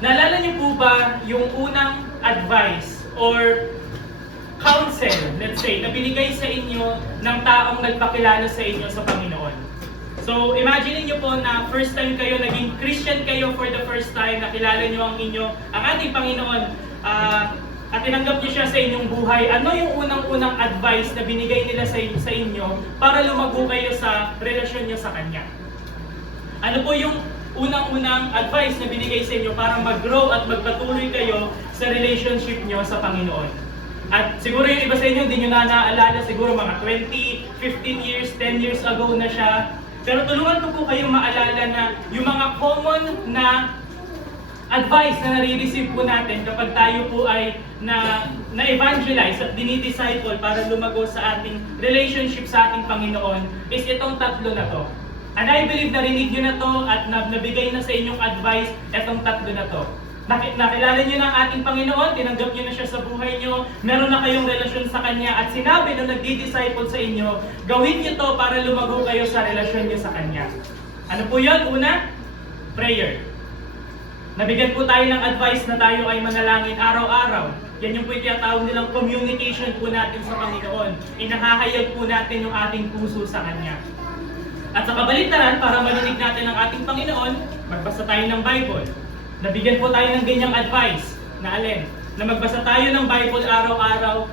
Naalala niyo po ba yung unang advice or counsel, let's say, na binigay sa inyo ng taong nagpakilala sa inyo sa Panginoon? So, imagine niyo po na first time kayo, naging Christian kayo for the first time, nakilala niyo ang ating Panginoon, at tinanggap niyo siya sa inyong buhay. Ano yung unang-unang advice na binigay nila sa inyo para lumago kayo sa relasyon niyo sa Kanya? Ano po yung unang-unang advice na binigay sa inyo para mag-grow at magpatuloy kayo sa relationship nyo sa Panginoon? At siguro yung iba sa inyo, hindi nyo na naaalala, siguro mga 20, 15 years, 10 years ago na siya. Pero tulungan ko po kayong maalala na yung mga common na advice na nare-receive po natin kapag tayo po ay na-evangelize at dinidisciple para lumago sa ating relationship sa ating Panginoon is itong tatlo na to. And I believe narinig nyo na to at nabigay na sa inyong advice itong tatlo na to. Nakilala nyo na ang ating Panginoon, tinanggap nyo na siya sa buhay nyo, meron na kayong relasyon sa Kanya, at sinabi nung nagdi-disciple sa inyo, gawin nyo to para lumago kayo sa relasyon nyo sa Kanya. Ano po yun? Una, prayer. Nabigyan po tayo ng advice na tayo ay manalangin araw-araw. Yan yung po yung tinatawag nilang communication po natin sa Panginoon. Inahahayag po natin yung ating puso sa Kanya. At sa kabaligtaran, para marinig natin ang ating Panginoon, magbasa tayo ng Bible. Nabigyan po tayo ng ganyang advice na alin? Na magbasa tayo ng Bible araw-araw.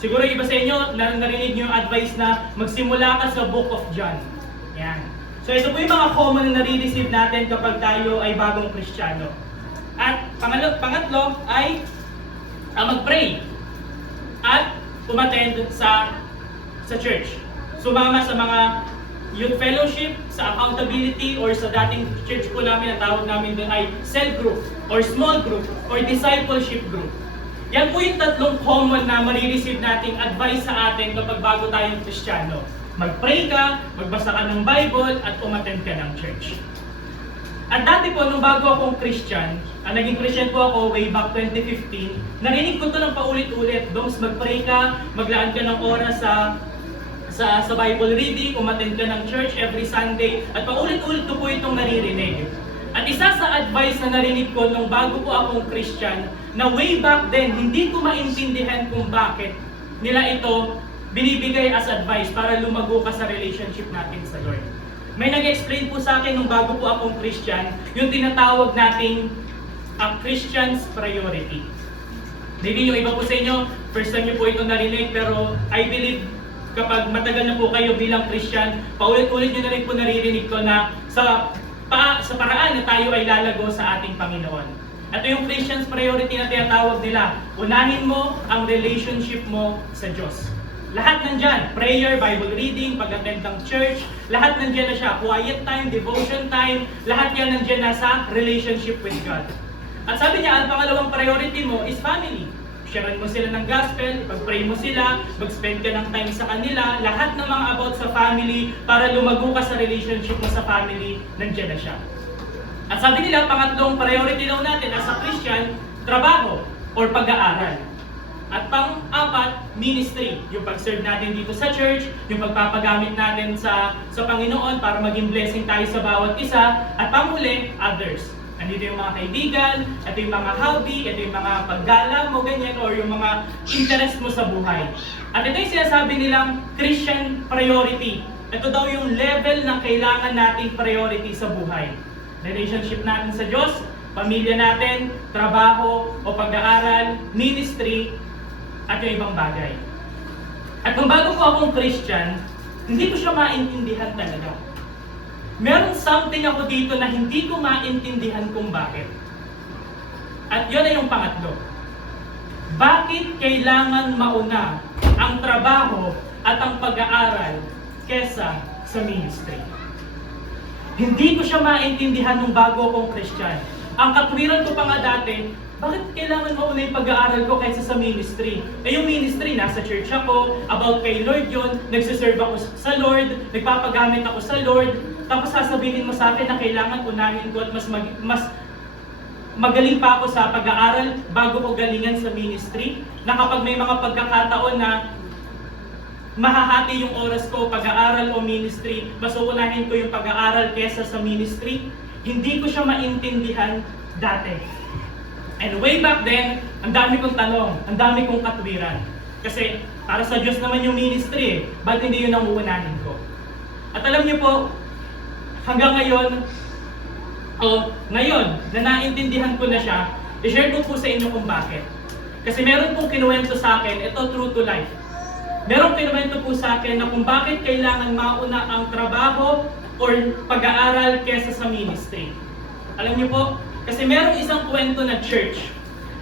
Siguro iba sa inyo, narinig nyo yung advice na magsimula ka sa Book of John. Yan. So ito po yung mga common na nare-receive natin kapag tayo ay bagong Kristiyano. At pangatlo ay mag-pray at umattend sa church. Sumama sa mga youth fellowship, sa accountability, or sa dating church po namin, ang tawag namin doon ay cell group, or small group, or discipleship group. Yan po yung tatlong common na marireceive nating advice sa atin kapag bago tayong Kristiyano. Mag-pray ka, magbasa ka ng Bible, at umattend ka ng church. At dati po, nung bago akong Christian, naging Christian po ako way back 2015, narinig ko to ng paulit-ulit. Dongs, mag-pray ka, maglaan ka ng oras sa Bible reading, umattend ka ng church every Sunday, at paulit-ulit ko po itong naririnig. At isa sa advice na narinig ko nung bago po akong Christian, na way back then, hindi ko maintindihan kung bakit nila ito binibigay as advice para lumago ka sa relationship natin sa Lord. May nag-explain po sa akin nung bago po akong Christian, yung tinatawag nating a Christian's priority. Maybe yung iba po sa inyo, first time nyo po ito narinig, pero I believe kapag matagal na po kayo bilang Christian, paulit-ulit nyo na rin po naririnig ko na sa paraan na tayo ay lalago sa ating Panginoon. Ito yung Christian's priority na tinatawag nila. Unahin mo ang relationship mo sa Diyos. Lahat nandyan, prayer, Bible reading, pag-attend ng church, lahat nandyan na siya. Quiet time, devotion time, lahat yan nandyan na sa relationship with God. At sabi niya, ang pangalawang priority mo is family. Sharean mo sila ng gospel, ipag-pray mo sila, mag-spend ka ng time sa kanila, lahat ng mga about sa family, para lumago ka sa relationship mo sa family, nandiyan na siya. At sabi nila, pangatlong priority daw natin as a Christian, trabaho or pag-aaral. At pang-apat, ministry. Yung pag-serve natin dito sa church, yung pagpapagamit natin sa Panginoon para maging blessing tayo sa bawat isa. At panghuli, others. Nandito yung mga kaibigan, ito yung mga hobby, ito yung mga paggala mo, ganyan, or yung mga interest mo sa buhay. At ito yung sinasabi nilang Christian priority. Ito daw yung level na kailangan nating priority sa buhay. Relationship natin sa Diyos, pamilya natin, trabaho o pag-aaral, ministry, at yung ibang bagay. At kung bago po akong Christian, hindi ko siya maintindihan talaga. Meron something ako dito na hindi ko maintindihan kung bakit. At yun ay yung pangatlo. Bakit kailangan mauna ang trabaho at ang pag-aaral kesa sa ministry? Hindi ko siya maintindihan nung bago akong Christian. Ang katwiran ko pa nga dati, bakit kailangan mauna yung pag-aaral ko kaysa sa ministry? Eh yung ministry, nasa church ako, about kay Lord yun, nagsiserve ako sa Lord, nagpapagamit ako sa Lord, tapos sasabihin mo sa akin na kailangan unahin ko at mas magaling pa ako sa pag-aaral bago ko galingan sa ministry, na kapag may mga pagkakataon na mahahati yung oras ko, pag-aaral o ministry, mas uunahin ko yung pag-aaral kesa sa ministry. Hindi ko siya maintindihan dati. And way back then, ang dami kong tanong, ang dami kong katwiran. Kasi para sa Diyos naman yung ministry, ba't hindi yun ang uunahin ko? At alam niyo po, hanggang ngayon, ngayon, na naintindihan ko na siya, i-share ko po sa inyo kung bakit. Kasi meron pong kinuwento sa akin, ito true to life. Meron kinuwento po sa akin na kung bakit kailangan mauna ang trabaho or pag-aaral kesa sa ministry. Alam niyo po, kasi meron isang kwento na church.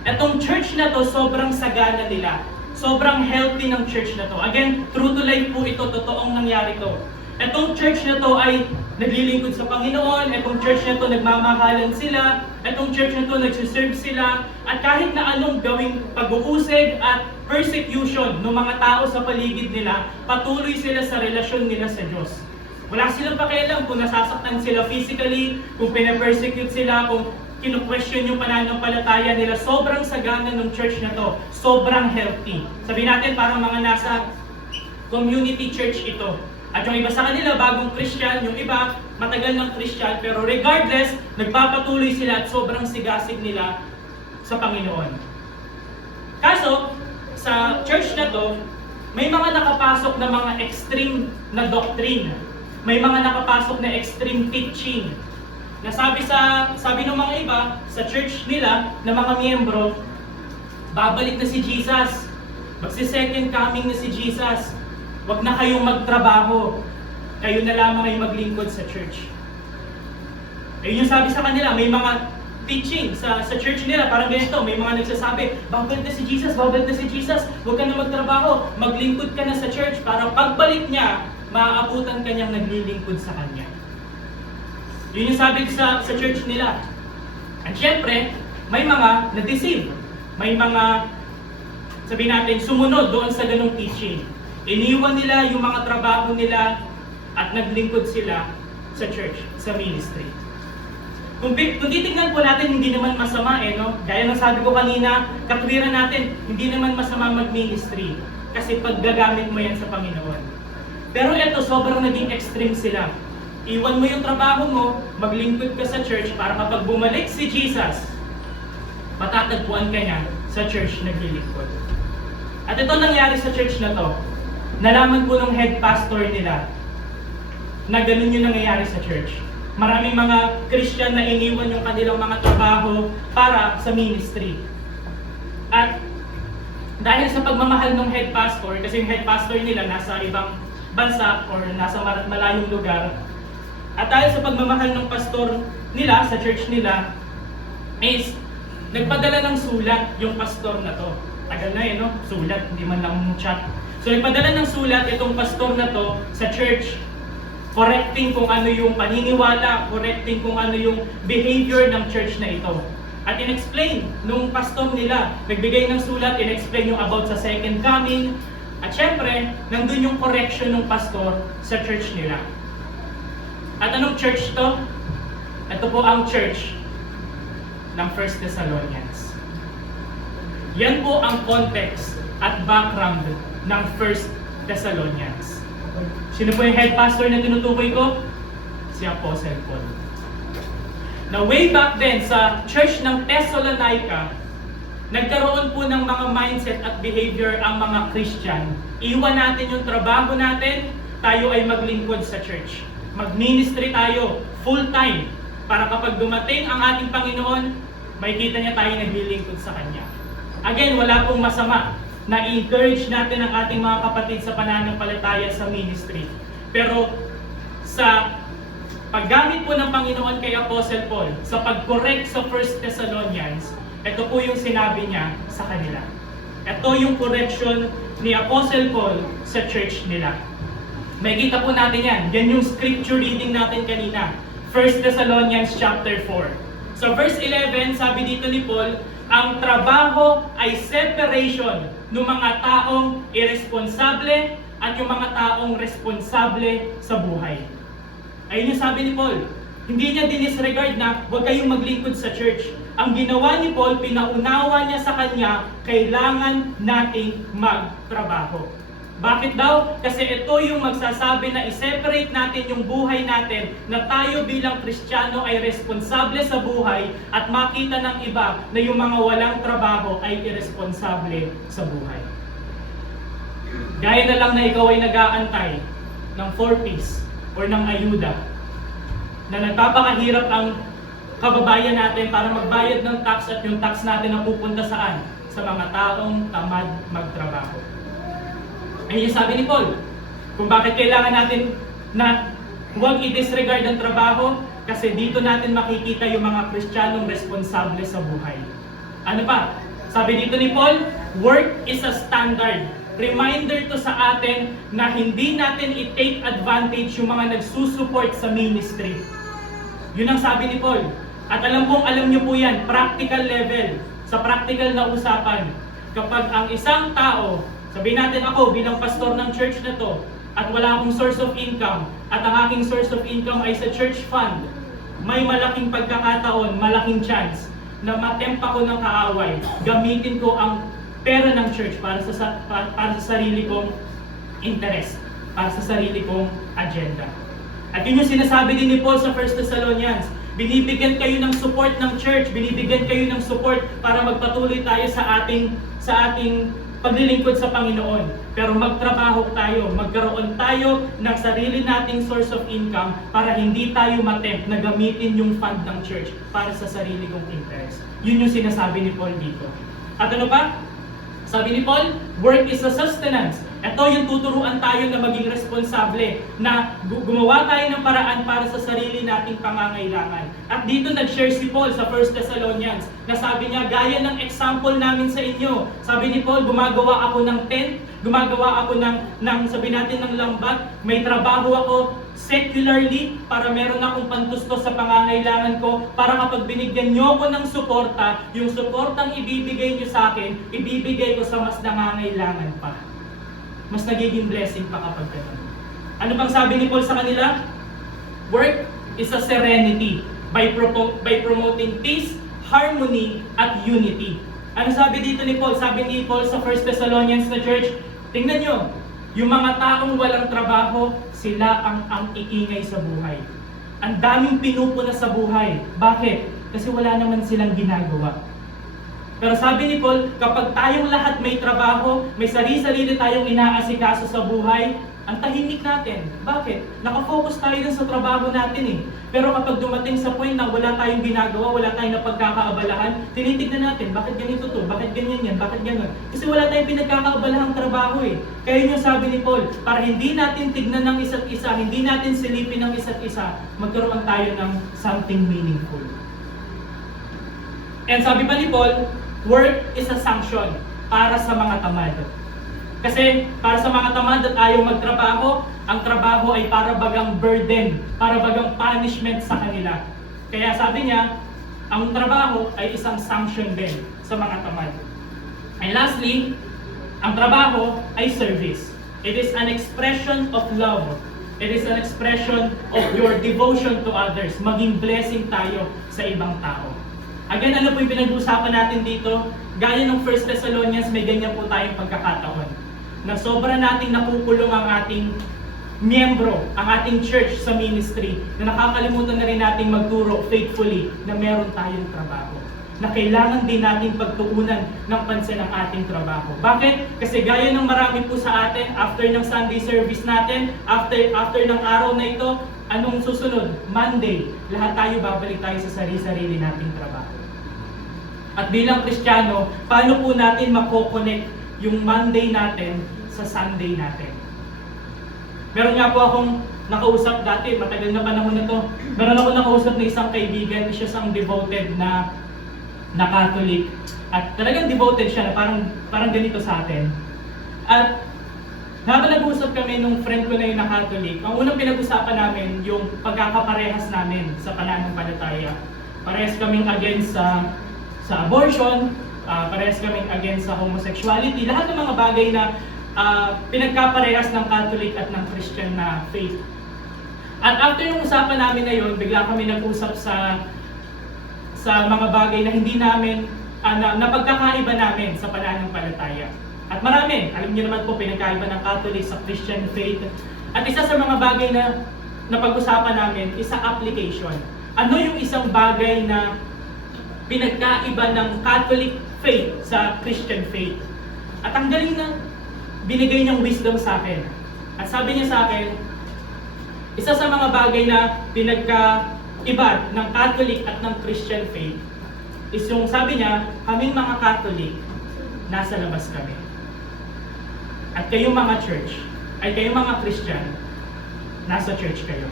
Etong church na to, sobrang sagana nila. Sobrang healthy ng church na to. Again, true to life po ito, totoong nangyari to. Etong church na to ay naglilingkod sa Panginoon, etong church na to nagmamahalan sila, etong church na to nagsiserve sila, at kahit na anong gawing pag-uusig at persecution ng mga tao sa paligid nila, patuloy sila sa relasyon nila sa Diyos. Wala silang pakialam kung nasasaktan sila physically, kung pinapersecute sila, kung kinu-question yung pananampalataya nila. Sobrang sagana ng church na to. Sobrang healthy. Sabihin natin parang mga nasa community church ito. At yung iba sa kanila, bagong Christian, yung iba, matagal ng Christian, pero regardless, nagpapatuloy sila at sobrang sigasig nila sa Panginoon. Kaso, sa church na to, may mga nakapasok na mga extreme na doctrine. May mga nakapasok na extreme teaching. Sabi ng mga iba, sa church nila, na mga miyembro, babalik na si Jesus. Magsi-second coming na si Jesus. Huwag na kayong magtrabaho. Kayo na lamang ay maglingkod sa church. Ayun yung sabi sa kanila, may mga teaching sa church nila, parang ganito, may mga nagsasabi, babalik na si Jesus, babalik na si Jesus, huwag ka na magtrabaho, maglingkod ka na sa church, para pagbalik niya, maaabutan ka niyang naglilingkod sa kanya. Yun yung sabi sa church nila. At syempre, may mga na-deceive. May mga, sabihin natin, sumunod doon sa ganung teaching. Iniwan nila yung mga trabaho nila at naglingkod sila sa church, sa ministry. Kung titignan po natin, hindi naman masama no? Gaya ng sabi ko kanina, katwiran natin, hindi naman masama mag-ministry. Kasi paggagamit mo yan sa Panginoon. Pero ito, sobrang naging extreme sila. Iwan mo yung trabaho mo, maglingkod ka sa church para kapag bumalik si Jesus, matatagpuan ka niya sa church naglilingkod. At ito nangyari sa church na to. Nalaman po ng head pastor nila na ganun yung nangyayari sa church. Maraming mga Christian na iniwan yung kanilang mga trabaho para sa ministry. At dahil sa pagmamahal ng head pastor, kasi yung head pastor nila nasa ibang bansa or nasa malayong lugar, at dahil sa pagmamahal ng pastor nila, sa church nila, is nagpadala ng sulat yung pastor na to. Tagal na no? Sulat, hindi man lang chat. So nagpadala ng sulat itong pastor na to sa church, correcting kung ano yung paniniwala, correcting kung ano yung behavior ng church na ito. At in-explain nung pastor nila, nagbigay ng sulat, in-explain yung about sa second coming, at syempre, nandun yung correction ng pastor sa church nila. At anong church to? Ito po ang church ng 1 Thessalonians. Yan po ang context at background ng 1 Thessalonians. Sino po yung head pastor na tinutukoy ko? Si Apostle Paul. Na way back then sa church ng Thessalonica, nagkaroon po ng mga mindset at behavior ang mga Christian. Iwan natin yung trabaho natin, tayo ay maglingkod sa church. Mag-ministry tayo full-time para kapag dumating ang ating Panginoon, makikita niya tayo naglilingkod sa Kanya. Again, wala pong masama na i-encourage natin ang ating mga kapatid sa pananampalataya sa ministry. Pero sa paggamit po ng Panginoon kay Apostle Paul, sa pag-correct sa 1 Thessalonians, ito po yung sinabi niya sa kanila. Ito yung correction ni Apostle Paul sa church nila. Makikita po natin yan. Yan yung scripture reading natin kanina. 1 Thessalonians chapter 4. So verse 11, sabi dito ni Paul, ang trabaho ay separation ng mga taong irresponsable at yung mga taong responsable sa buhay. Ayun yung sabi ni Paul. Hindi niya dinisregard na huwag kayong maglingkod sa church. Ang ginawa ni Paul, pinaunawa niya sa kanya, kailangan nating magtrabaho. Bakit daw? Kasi ito yung magsasabi na i-separate natin yung buhay natin na tayo bilang Kristiyano ay responsable sa buhay at makita ng iba na yung mga walang trabaho ay irresponsable sa buhay. Gaya na lang na ikaw ay nag-aantay ng 4-piece or ng ayuda na nagpapakahirap ang kababayan natin para magbayad ng tax at yung tax natin na pupunta saan? Sa mga taong tamad magtrabaho. Ayun yung sabi ni Paul, kung bakit kailangan natin na huwag i-disregard ang trabaho, kasi dito natin makikita yung mga Kristiyanong responsable sa buhay. Ano pa? Sabi dito ni Paul, work is a standard. Reminder to sa atin na hindi natin i-take advantage yung mga nagsusupport sa ministry. Yun ang sabi ni Paul. At alam nyo po yan, practical level, sa practical na usapan. Kapag ang isang tao, sabihin natin ako bilang pastor ng church na to, at wala akong source of income, at ang aking source of income ay sa church fund, may malaking pagkakataon, malaking chance na matempt ako ng kaaway, gamitin ko ang pera ng church para sa sarili kong interest, para sa sarili kong agenda. At yun yung sinasabi din ni Paul sa 1 Thessalonians, binibigyan kayo ng support ng church, binibigyan kayo ng support para magpatuloy tayo sa ating paglilingkod sa Panginoon. Pero magtrabaho tayo, magkaroon tayo ng sarili nating source of income para hindi tayo matempt na gamitin yung fund ng church para sa sarili kong interest. Yun yung sinasabi ni Paul dito. At ano pa? Sabi ni Paul, work is a sustenance. Ito yung tuturuan tayo na maging responsable, na gumawa tayo ng paraan para sa sarili nating pangangailangan. At dito nag-share si Paul sa 1 Thessalonians, na sabi niya, gaya ng example namin sa inyo. Sabi ni Paul, gumagawa ako ng tent, gumagawa ako ng sabi natin ng lambat, may trabaho ako secularly para meron akong pantustos sa pangangailangan ko, para kapag binigyan nyo ako ng suporta, yung suportang ibibigay nyo sa akin, ibibigay ko sa mas nangangailangan pa. Mas nagiging blessing pa kapag ganun. Ano pang sabi ni Paul sa kanila? Work is a serenity by promoting peace, harmony, at unity. Ano sabi dito ni Paul? Sabi ni Paul sa 1 Thessalonians na church, tingnan nyo, yung mga taong walang trabaho, sila ang iingay sa buhay. Ang daming pinupuna sa buhay. Bakit? Kasi wala naman silang ginagawa. Pero sabi ni Paul, kapag tayong lahat may trabaho, may sarili-sarili tayong inaasikaso sa buhay, ang tahimik natin. Bakit? Nakafocus tayo dun sa trabaho natin eh. Pero kapag dumating sa point na wala tayong ginagawa, wala tayong napagkakaabalahan, tinitignan natin, bakit ganito to? Bakit ganyan yan? Bakit gano'n? Kasi wala tayong pinagkakaabalahang trabaho eh. Kaya yun yung sabi ni Paul, para hindi natin tignan ng isa't isa, hindi natin silipin ng isa't isa, magkaroon tayo ng something meaningful. And sabi pa ni Paul, work is a sanction para sa mga tamad. Kasi para sa mga tamad at ayaw magtrabaho, ang trabaho ay para bagang burden, para bagang punishment sa kanila. Kaya sabi niya, ang trabaho ay isang sanction din sa mga tamad. And lastly, ang trabaho ay service. It is an expression of love. It is an expression of your devotion to others. Maging blessing tayo sa ibang tao. Again, ano po yung pinag-uusapan natin dito? Gaya ng 1 Thessalonians, may ganyan po tayong pagkakataon. Na sobra nating nakukulong ang ating miyembro, ang ating church sa ministry, na nakakalimutan na rin nating magturo faithfully na meron tayong trabaho. Na kailangan din natin pagtuunan ng pansin ang ating trabaho. Bakit? Kasi gaya ng marami po sa atin, after ng Sunday service natin, after ng araw na ito, anong susunod? Monday, lahat tayo babalik tayo sa sarili-sarili nating trabaho. At bilang Kristiyano, paano po natin mako-connect yung Monday natin sa Sunday natin? Meron nga po akong nakausap dati, matagal na panahon na to. Meron ako nakausap na isang kaibigan, siya isang devoted na Catholic. At talagang devoted siya, na parang ganito sa atin. At habang nag-uusap kami nung friend ko na yung na-Catholic, ang unang pinag-usapan namin yung pagkakaparehas namin sa pananampalataya. Parehas kaming against sa abortion, parehas kaming against sa homosexuality, lahat ng mga bagay na pinagkaparehas ng Catholic at ng Christian na faith. At after yung usapan namin na yun, bigla kami nag-usap sa mga bagay na hindi namin, na pagkakaiba namin sa pananampalataya. At marami, alam niyo naman po, pinagkaiba ng Catholic sa Christian faith. At isa sa mga bagay na napag-usapan namin is sa application. Ano yung isang bagay na pinagkaiba ng Catholic faith sa Christian faith? At ang galing na binigay niyang wisdom sa akin. At sabi niya sa akin, isa sa mga bagay na pinagkaiba ng Catholic at ng Christian faith is yung sabi niya, kaming mga Catholic, nasa labas kami. At kayong mga church, ay kayong mga Christian, nasa church kayo.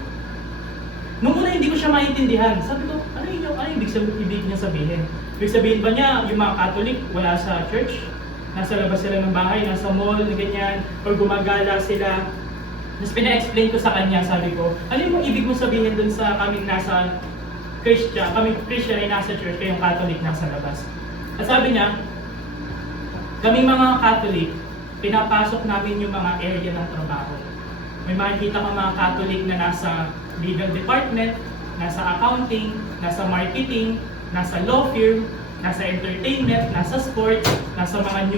Nung una hindi ko siya maintindihan. Sabi ko, ano ibig niya sabihin? Ibig sabihin ba niya, yung mga Catholic wala sa church? Nasa labas sila ng bahay, nasa mall, ganyan, or gumagala sila. Tapos pina-explain ko sa kanya, sabi ko, ano yung ibig mo sabihin dun sa kaming Christian ay nasa church, kayong Catholic nasa labas? At sabi niya, kaming mga Catholic, pinapasok namin yung mga area ng trabaho. May makikita ka mga Catholic na nasa legal department, nasa accounting, nasa marketing, nasa law firm, nasa entertainment, nasa sports, nasa mga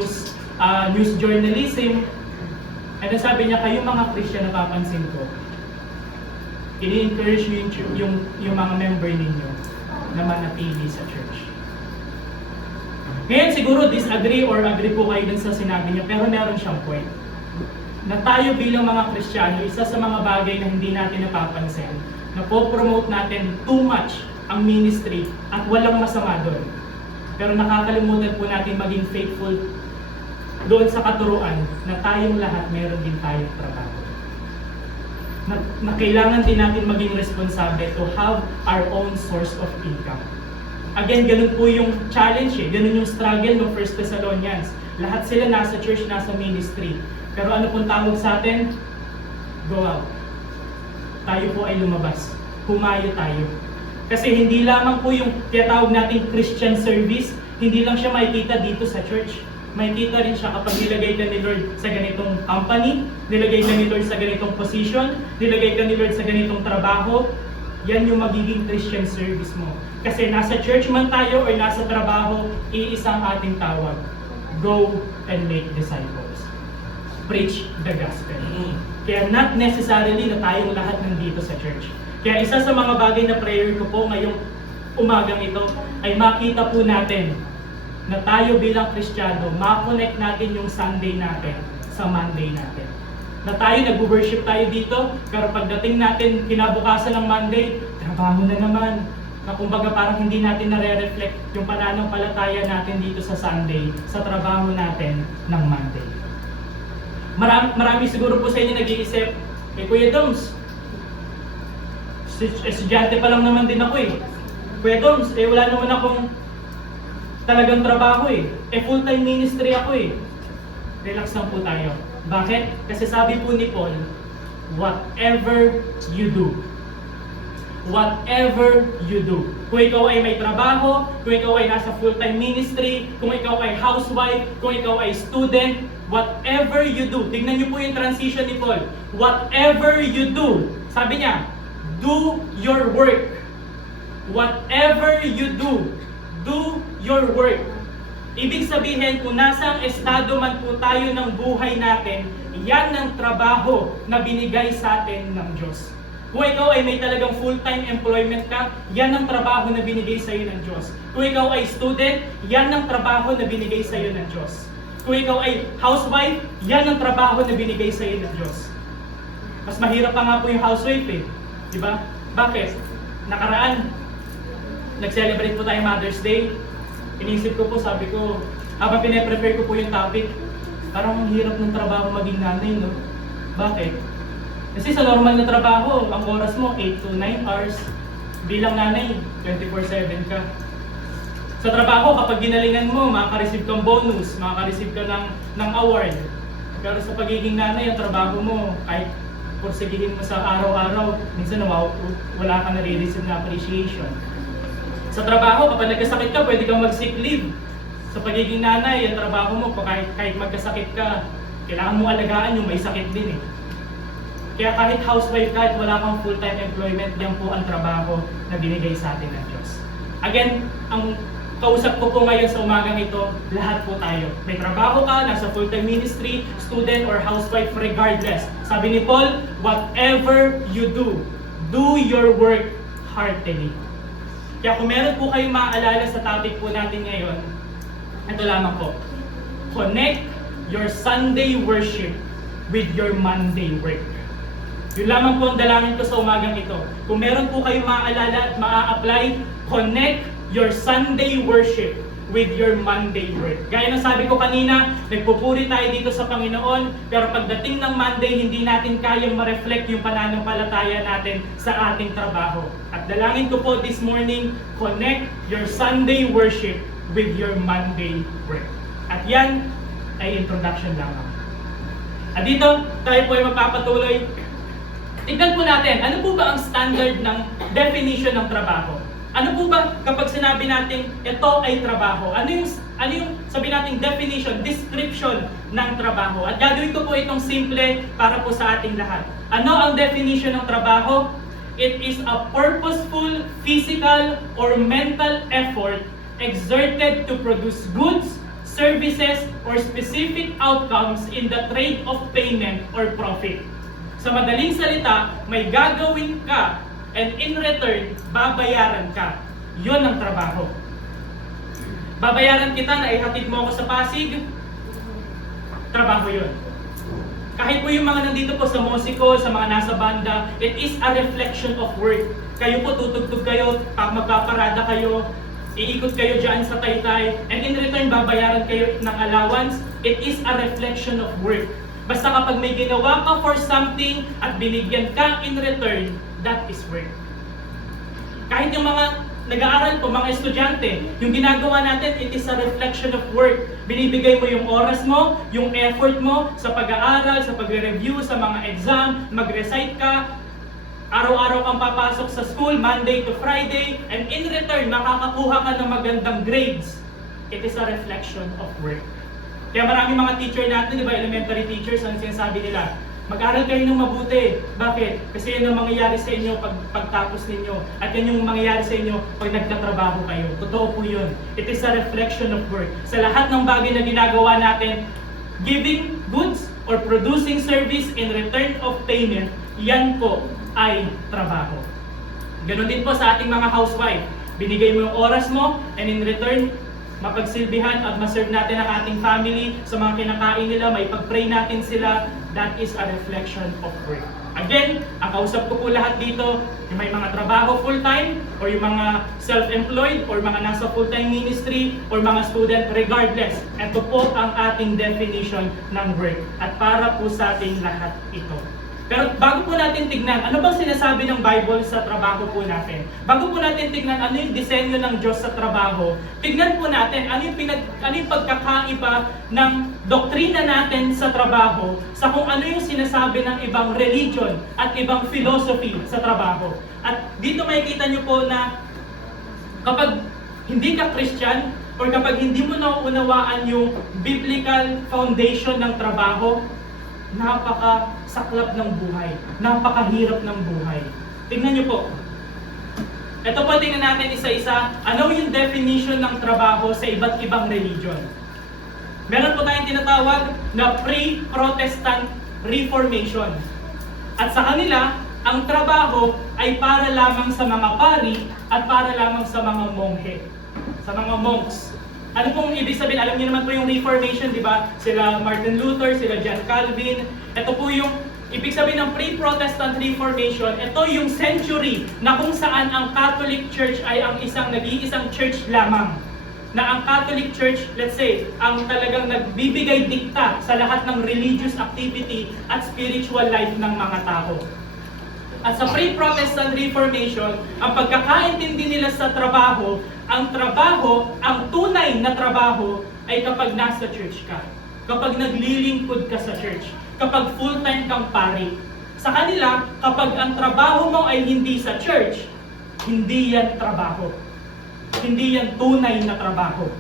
news journalism. And then sabi niya, kayong mga Christian, napapansin ko, ini-encourage yung mga member ninyo na manatili sa church. Ngayon siguro disagree or agree po kayo dun sa sinabi niya, pero meron siyang point. Na tayo bilang mga Kristiyano, isa sa mga bagay na hindi natin napapansin, na po-promote natin too much ang ministry at walang masama doon. Pero nakakalimutan po natin maging faithful doon sa katuruan na tayong lahat meron din tayong trabaho. Na kailangan din natin maging responsable to have our own source of income. Again, ganun po yung challenge ganun yung struggle ng 1 Thessalonians. Lahat sila nasa church, nasa ministry. Pero ano pong tawag sa atin? Go out. Tayo po ay lumabas. Humayo tayo. Kasi hindi lamang po yung tinatawag nating Christian service, hindi lang siya makikita dito sa church. Makikita rin siya kapag nilagay ka ni Lord sa ganitong company, nilagay ka ni Lord sa ganitong position, nilagay ka ni Lord sa ganitong trabaho. Yan yung magiging Christian service mo. Kasi nasa church man tayo o nasa trabaho, iisang ating tawag. Go and make disciples. Preach the gospel. Kaya not necessarily na tayong lahat nandito sa church. Kaya isa sa mga bagay na prayer ko po ngayong umagang ito ay makita po natin na tayo bilang Kristiyano, ma-connect natin yung Sunday natin sa Monday natin. Na tayo nag-worship tayo dito, pero pagdating natin kinabukasan ng Monday, trabaho na naman. Na kumbaga parang hindi natin nare-reflect yung pananampalataya natin dito sa Sunday, sa trabaho natin ng Monday. Marami siguro po sa inyo nag-iisip, Kuya Doms, estudyante pa lang naman din ako Kuya Doms, wala naman akong talagang trabaho full-time ministry ako Relax lang po tayo. Bakit? Kasi sabi po ni Paul, whatever you do. Whatever you do. Kung ikaw ay may trabaho, kung ikaw ay nasa full-time ministry, kung ikaw ay housewife, kung ikaw ay student, whatever you do. Tignan niyo po yung transition ni Paul. Whatever you do. Sabi niya, do your work. Whatever you do your work. Ibig sabihin, kung nasang estado man po tayo ng buhay natin, yan ang trabaho na binigay sa atin ng Diyos. Kung ikaw ay may talagang full-time employment ka, yan ang trabaho na binigay sa iyo ng Diyos. Kung ikaw ay student, yan ang trabaho na binigay sa iyo ng Diyos. Kung ikaw ay housewife, yan ang trabaho na binigay sa iyo ng Diyos. Mas mahirap pa nga po yung housewife di ba? Bakit? Nakaraan, nag-celebrate po tayo Mother's Day. Inisip ko po, sabi ko, habang pine-prepare ko po yung topic, parang ang hirap ng trabaho maging nanay, no? Bakit? Kasi sa normal na trabaho, ang oras mo 8 to 9 hours. Bilang nanay, 24/7 ka. Sa trabaho, kapag ginalingan mo, makaka-receive kang bonus, makaka-receive ka ng award. Pero sa pagiging nanay, ang trabaho mo, kahit porsigihin mo sa araw-araw, minsan wala ka nare-receive na appreciation. Sa trabaho, kapag nagkasakit ka, pwede kang mag-sick leave. Sa pagiging nanay, ang trabaho mo, kahit magkasakit ka, kailangan mo alagaan yung may sakit din Kaya kahit housewife, kahit wala kang full-time employment, yan po ang trabaho na binigay sa atin ng Diyos. Again, ang kausap ko po ngayon sa umagang ito, lahat po tayo. May trabaho ka, nasa full-time ministry, student or housewife, regardless. Sabi ni Paul, whatever you do your work heartily. Kaya kung meron po kayong maaalala sa topic po natin ngayon, ito lamang po. Connect your Sunday worship with your Monday work. Yun lamang po ang dalangin ko sa umagang ito. Kung meron po kayong maaalala at maa-apply, connect your Sunday worship with your Monday work. Gaya ng sabi ko kanina, nagpupuri tayo dito sa Panginoon, pero pagdating ng Monday, hindi natin kayang ma-reflect yung pananampalataya natin sa ating trabaho. At dalangin ko po this morning, connect your Sunday worship with your Monday work. At yan ay introduction lamang. At dito, tayo po ay mapapatuloy. Tignan po natin, ano po ba ang standard ng definition ng trabaho? Ano po ba kapag sinabi natin ito ay trabaho? Ano yung sabi nating definition, description ng trabaho? At gagawin ko po itong simple para po sa ating lahat. Ano ang definition ng trabaho? It is a purposeful, physical, or mental effort exerted to produce goods, services, or specific outcomes in the trade of payment or profit. Sa madaling salita, may gagawin ka and in return, babayaran ka. Yun ang trabaho. Babayaran kita na ihatid mo ako sa Pasig, trabaho yun. Kahit po yung mga nandito po sa musiko, sa mga nasa banda, it is a reflection of work. Kayo po tutugtog kayo, magpaparada kayo, iikot kayo dyan sa Taytay, and in return, babayaran kayo ng allowance. It is a reflection of work. Basta kapag may ginawa ka for something at binigyan ka in return, that is work. Kahit yung mga nag-aaral po, mga estudyante, yung ginagawa natin, it is a reflection of work. Binibigay mo yung oras mo, yung effort mo sa pag-aaral, sa pag-review, sa mga exam, mag-recite ka, araw-araw kang papasok sa school, Monday to Friday, and in return, makakakuha ka ng magandang grades. It is a reflection of work. Kaya maraming mga teacher natin, di ba, elementary teachers, ang sinasabi nila, mag-aral kayo ng mabuti. Bakit? Kasi yan ang mangyayari sa inyo pagtapos ninyo. At yan yung mangyayari sa inyo pag nagtatrabaho kayo. Totoo po yun. It is a reflection of work. Sa lahat ng bagay na ginagawa natin, giving goods or producing service in return of payment, yan po ay trabaho. Ganon din po sa ating mga housewife. Binigay mo yung oras mo, and in return, mapagsilbihan at maserve natin ang ating family sa mga kinakain nila, may pag-pray natin sila, that is a reflection of work. Again, ang kausap ko po lahat dito, yung may mga trabaho full-time, or yung mga self-employed, or mga nasa full-time ministry, or mga student, regardless. Ito po ang ating definition ng work. At para po sa ating lahat ito. Pero bago po natin tignan, ano bang sinasabi ng Bible sa trabaho po natin? Bago po natin tignan ano yung disenyo ng Diyos sa trabaho, tignan po natin ano yung pagkakaiba ng doktrina natin sa trabaho sa kung ano yung sinasabi ng ibang religion at ibang philosophy sa trabaho. At dito makikita nyo po na kapag hindi ka Christian or kapag hindi mo nauunawaan yung biblical foundation ng trabaho, napakasaklap ng buhay, napakahirap ng buhay. Tingnan nyo po. Ito po, tingnan natin isa-isa. Ano yung definition ng trabaho sa iba't ibang religion? Meron po tayong tinatawag na pre-Protestant Reformation. At sa kanila, ang trabaho ay para lamang sa mga pari at para lamang sa mga monghe, sa mga monks. Ano pong ibig sabihin? Alam niyo naman po yung Reformation, di ba? Sila Martin Luther, sila John Calvin. Ito po yung ibig sabihin ng pre-Protestant Reformation. Ito yung century na kung saan ang Catholic Church ay ang nag-iisang church lamang. Na ang Catholic Church, let's say, ang talagang nagbibigay dikta sa lahat ng religious activity at spiritual life ng mga tao. At sa pre-Protestant Reformation, ang pagkakaintindi nila sa trabaho, ang tunay na trabaho ay kapag nasa church ka. Kapag naglilingkod ka sa church. Kapag full-time kang pari. Sa kanila, kapag ang trabaho mo ay hindi sa church, hindi yan trabaho. Hindi yan tunay na trabaho.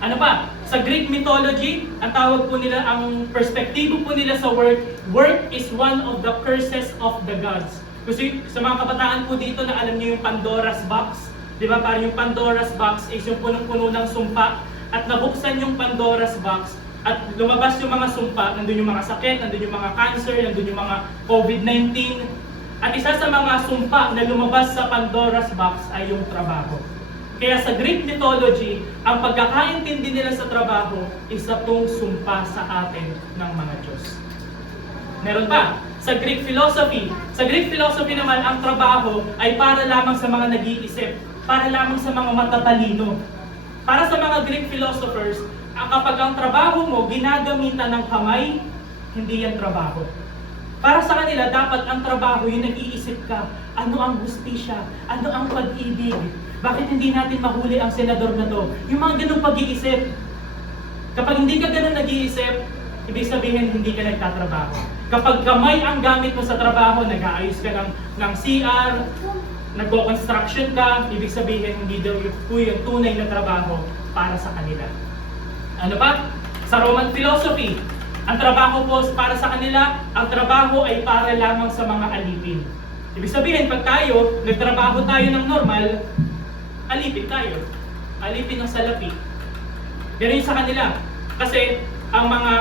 Ano pa? Sa Greek mythology, ang tawag po nila, ang perspektibo po nila sa work is one of the curses of the gods. Kasi sa mga kabataan po dito na alam niyo yung Pandora's box, Di ba parang yung Pandora's box is yung punong-puno ng sumpa at nabuksan yung Pandora's box at lumabas yung mga sumpa, nandun yung mga sakit, nandun yung mga cancer, nandun yung mga COVID-19. At isa sa mga sumpa na lumabas sa Pandora's box ay yung trabaho. Kaya sa Greek mythology, ang pagkakaintindi nila sa trabaho, isa tong sumpa sa atin ng mga Diyos. Meron pa, sa Greek philosophy naman, ang trabaho ay para lamang sa mga nag-iisip, para lamang sa mga matatalino. Para sa mga Greek philosophers, kapag ang trabaho mo ginagamitan ng kamay, hindi yan trabaho. Para sa kanila, dapat ang trabaho yung nag-iisip ka, ano ang hustisya, ano ang pag-ibig, bakit hindi natin mahuli ang senador na to? Yung mga ganung pag-iisip. Kapag hindi ka ganun nag-iisip, ibig sabihin hindi ka nagtatrabaho. Kapag kamay ang gamit mo sa trabaho, nag-aayos ka ng CR, nagko-construction ka, ibig sabihin hindi daw yung tunay na trabaho para sa kanila. Ano pa? Sa Roman philosophy, ang trabaho po para sa kanila, ang trabaho ay para lamang sa mga alipin. Ibig sabihin, pag tayo, nagtrabaho tayo ng normal, alipin tayo. Alipin ng salapi. Ganun sa kanila. Kasi ang mga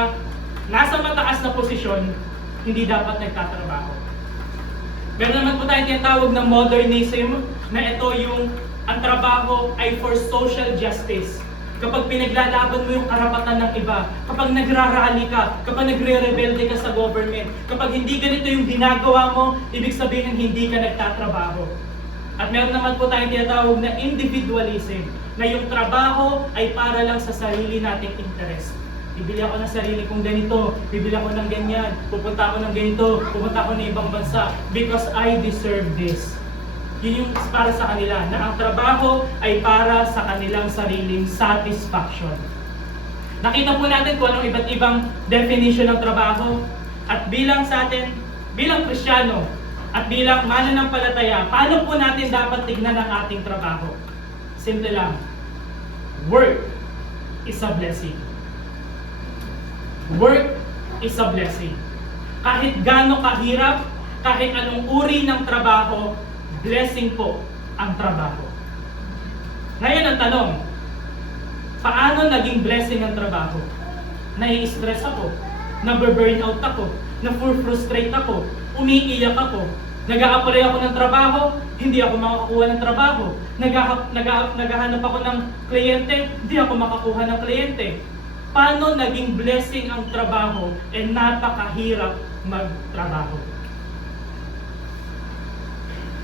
nasa mataas na posisyon, hindi dapat nagtatrabaho. Meron naman po tayong tinatawag na modernism, na ito yung ang trabaho ay for social justice. Kapag pinaglalaban mo yung karapatan ng iba, kapag nagrarally ka, kapag nagre-rebelde ka sa government, kapag hindi ganito yung ginagawa mo, ibig sabihin hindi ka nagtatrabaho. At meron naman po tayong tinatawag na individualism, na yung trabaho ay para lang sa sarili nating interest. Bibili ako ng sarili kong ganito, bibili ako ng ganyan, pupunta ako ng ganito, pupunta ako ng ibang bansa, because I deserve this. Yun yung para sa kanila, na ang trabaho ay para sa kanilang sariling satisfaction. Nakita po natin kung anong iba't ibang definition ng trabaho, at bilang sa atin, bilang Kristiyano, at bilang mananampalataya, paano po natin dapat tignan ang ating trabaho? Simple lang. Work is a blessing. Work is a blessing. Kahit gaano kahirap, kahit anong uri ng trabaho, blessing po ang trabaho. Ngayon ang tanong, paano naging blessing ang trabaho? Nai-stress ako, nabe-burnout ako, na-frustrate ako, umiiyak ako, nag-a-apply ako ng trabaho, hindi ako makakuha ng trabaho, naghahanap ako ng kliyente, hindi ako makakuha ng kliyente. Paano naging blessing ang trabaho napakahirap magtrabaho?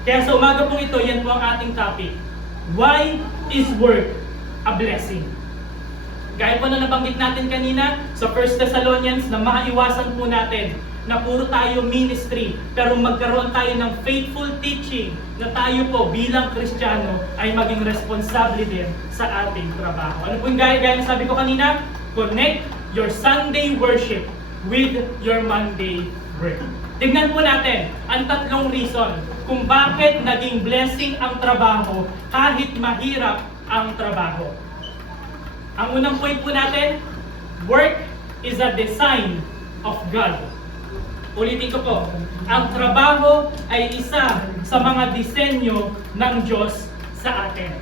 Kaya sa umaga pong ito, yan po ang ating topic. Why is work a blessing? Gaya po na nabanggit natin kanina sa 1 Thessalonians na maiwasan po natin na puro tayo ministry, pero magkaroon tayo ng faithful teaching na tayo po bilang Kristiyano ay maging responsable din sa ating trabaho. Ano po yung gaya na sabi ko kanina? Connect your Sunday worship with your Monday work. Tignan po natin ang tatlong reason kung bakit naging blessing ang trabaho kahit mahirap ang trabaho. Ang unang point po natin, work is a design of God. Ulitin ko po, ang trabaho ay isa sa mga disenyo ng Diyos sa atin.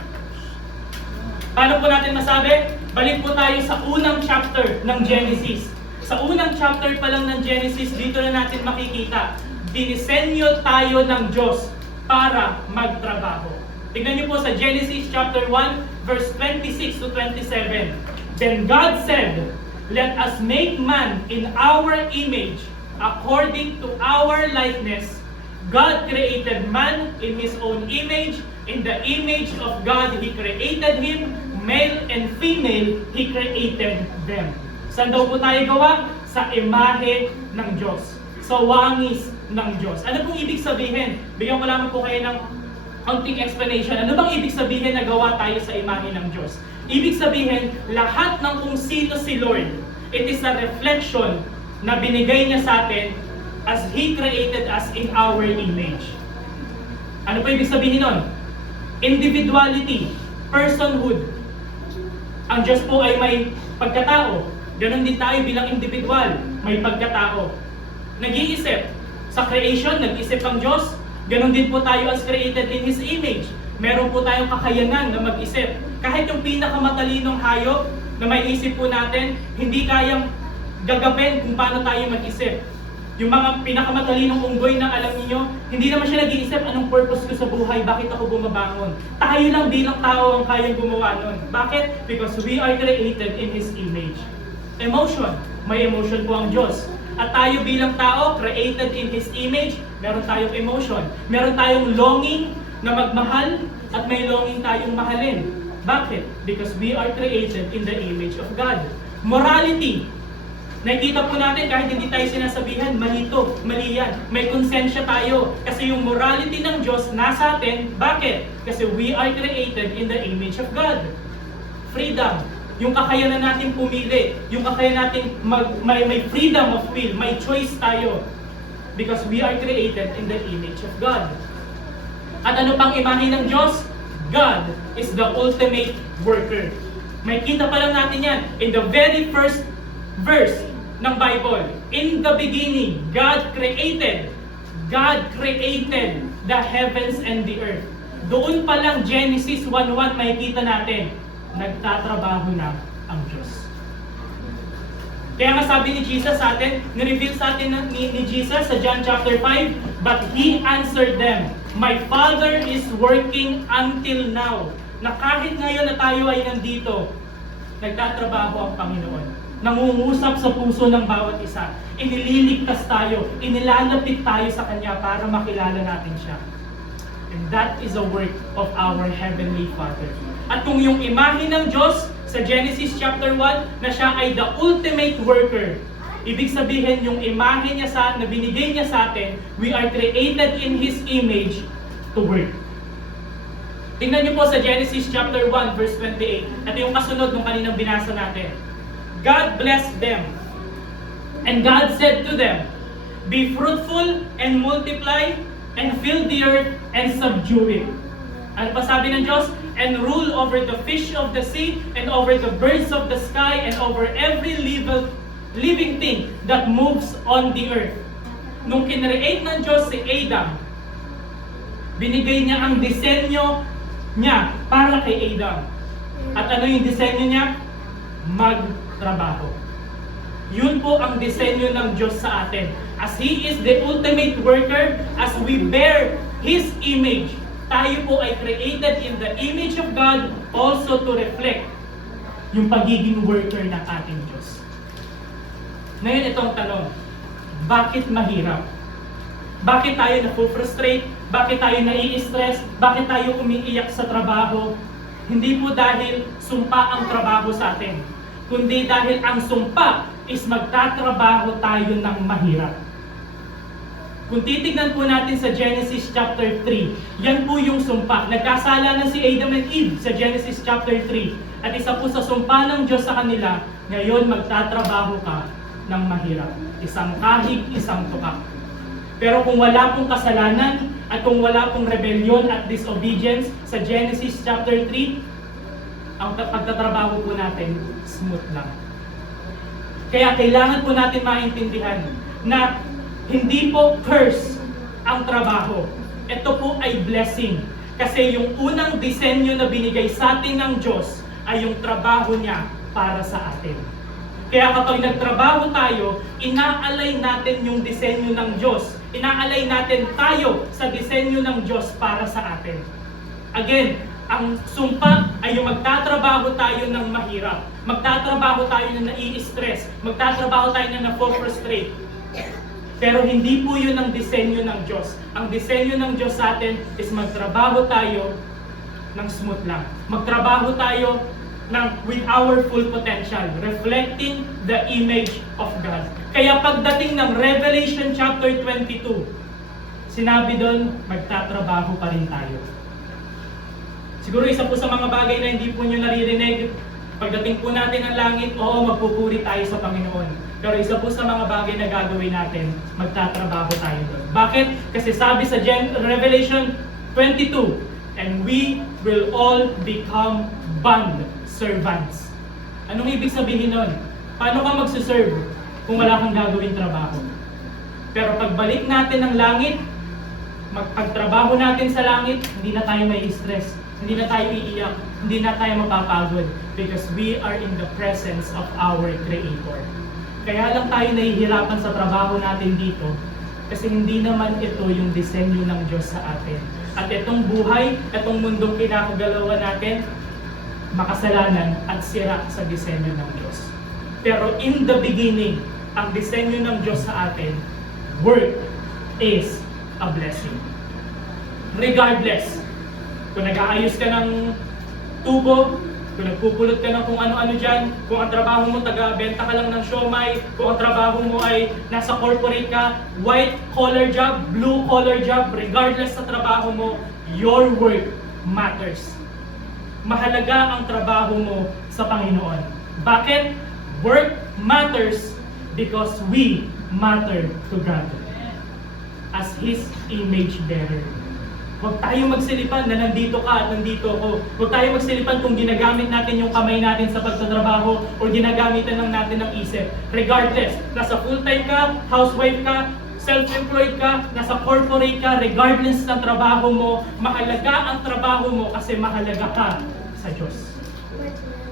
Paano po natin masabi? Balik po tayo sa unang chapter ng Genesis. Sa unang chapter pa lang ng Genesis, dito na natin makikita, dinisenyo tayo ng Diyos para magtrabaho. Tignan niyo po sa Genesis chapter 1, verse 26 to 27. Then God said, "Let us make man in our image, according to our likeness." God created man in His own image. In the image of God, He created him. Male and female, He created them. Saan daw po tayo gawa? Sa imahe ng Diyos. Sa wangis ng Diyos. Ano pong ibig sabihin? Bigyan ko lamang po kayo ng konting explanation. Ano bang ibig sabihin na gawa tayo sa imahe ng Diyos? Ibig sabihin, lahat ng kung sino si Lord, it is a reflection na binigay niya sa atin as He created us in our image. Ano po ibig sabihin nun? Individuality, personhood. Ang Diyos po ay may pagkatao. Ganon din tayo bilang individual, may pagkatao. Nag-iisip. Sa creation, nag-isip ang Diyos. Ganon din po tayo as created in His image. Meron po tayong kakayanan na mag-isip. Kahit yung pinakamatalinong hayop na may isip po natin, hindi kayang gagawin kung paano tayo mag-isip. Yung mga pinakamatalinong unggoy na alam niyo, hindi naman siya nag-iisip anong purpose ko sa buhay, bakit ako bumabangon. Tayo lang bilang tao ang kayang gumawa nun. Bakit? Because we are created in His image. Emotion. May emotion po ang Diyos. At tayo bilang tao, created in His image, meron tayong emotion. Meron tayong longing na magmahal at may longing tayong mahalin. Bakit? Because we are created in the image of God. Morality. Nakikita po natin kahit hindi tayo sinasabihan, mali to, mali yan. May konsensya tayo. Kasi yung morality ng Diyos nasa atin. Bakit? Kasi we are created in the image of God. Freedom. Yung kakayanan natin pumili. Yung kakayanan natin may freedom of will. May choice tayo. Because we are created in the image of God. At ano pang imahe ng Diyos? God is the ultimate worker. May kita pa lang natin yan in the very first verse ng Bible. In the beginning, God created the heavens and the earth. Doon pa lang Genesis 1:1 makikita natin, nagtatrabaho na ang Diyos. Kaya nga sabi ni Jesus sa atin, ni-reveal sa atin ni Jesus sa John chapter 5, but He answered them, my Father is working until now. Na kahit ngayon na tayo ay nandito, nagtatrabaho ang Panginoon. Nangungusap sa puso ng bawat isa. Inililigtas tayo, inilalapit tayo sa Kanya para makilala natin siya. And that is a work of our Heavenly Father. At kung yung imahe ng Diyos sa Genesis chapter 1 na siya ay the ultimate worker, ibig sabihin yung imahe niya na binigay niya sa atin, we are created in His image to work. Tingnan niyo po sa Genesis chapter 1 verse 28. Ito yung kasunod nung kaninang binasa natin. God blessed them. And God said to them, be fruitful and multiply and fill the earth and subdue it. Ano pa sabi ng Diyos? And rule over the fish of the sea and over the birds of the sky and over every living thing that moves on the earth. Nung kinreate ng Diyos si Adam, binigay niya ang disenyo niya para kay Adam. At ano yung disenyo niya? Magtrabaho. Yun po ang disenyo ng Diyos sa atin. As He is the ultimate worker, as we bear His image, tayo po ay created in the image of God also to reflect yung pagiging worker ng ating Diyos. Ngayon itong tanong, bakit mahirap? Bakit tayo na-frustrate? Bakit tayo nai-stress? Bakit tayo umiiyak sa trabaho? Hindi po dahil sumpa ang trabaho sa atin, kundi dahil ang sumpa is magtatrabaho tayo ng mahirap. Kung titignan po natin sa Genesis chapter 3, yan po yung sumpa. Nagkasala na si Adam and Eve sa Genesis chapter 3. At isa po sa sumpa ng Diyos sa kanila, ngayon magtatrabaho ka ng mahirap. Isang kahig, isang tukak. Pero kung wala pong kasalanan at kung wala pong rebellion at disobedience sa Genesis chapter 3, ang pagtatrabaho po natin smooth lang. Kaya kailangan po natin maintindihan na hindi po curse ang trabaho. Ito po ay blessing. Kasi yung unang disenyo na binigay sa atin ng Diyos ay yung trabaho niya para sa atin. Kaya kapag nagtrabaho tayo, inaalay natin yung disenyo ng Diyos. Inaalay natin tayo sa disenyo ng Diyos para sa atin. Again, ang sumpa ay yung magtatrabaho tayo ng mahirap. Magtatrabaho tayo na nai-stress. Magtatrabaho tayo na na-frustrate. Pero hindi po yun ang disenyo ng Diyos. Ang disenyo ng Diyos sa atin is magtrabaho tayo ng smooth lang. Magtrabaho tayo with our full potential, reflecting the image of God. Kaya pagdating ng Revelation chapter 22, sinabi doon, magtatrabaho pa rin tayo. Siguro isa po sa mga bagay na hindi po nyo naririnig, pagdating po natin ng langit, oo, magpupuri tayo sa Panginoon. Pero isa po sa mga bagay na gagawin natin, magtatrabaho tayo doon. Bakit? Kasi sabi sa Revelation 22, and we will all become bond servants. Anong ibig sabihin nun? Paano ka magsuserve kung wala kang gagawing trabaho? Pero pagbalik natin ng langit, magpagtrabaho natin sa langit, hindi na tayo may stress, hindi na tayo iiyak, hindi na tayo mapapagod because we are in the presence of our Creator. Kaya lang tayo nahihirapan sa trabaho natin dito kasi hindi naman ito yung disenyo ng Diyos sa atin. At itong buhay, itong mundong kinakagalawan natin, makasalanan at sira sa disenyo ng Diyos. Pero in the beginning, ang disenyo ng Diyos sa atin, work is a blessing. Regardless, kung nag-aayos ka ng tubo, kung nagpupulot ka ng kung ano-ano dyan, kung ang trabaho mo taga-benta ka lang ng siomay, kung ang trabaho mo ay nasa corporate ka, white collar job, blue collar job, regardless sa trabaho mo, your work matters. Mahalaga ang trabaho mo sa Panginoon. Bakit? Work matters because we matter to God as His image bearer. Huwag tayo magsilipan na nandito ka at nandito ako. Huwag tayo magsilipan kung ginagamit natin yung kamay natin sa pagtatrabaho o ginagamitan lang natin ng isip. Regardless, nasa full-time ka, housewife ka, self-employed ka, nasa corporate ka, regardless ng trabaho mo, mahalaga ang trabaho mo kasi mahalaga ka sa Diyos.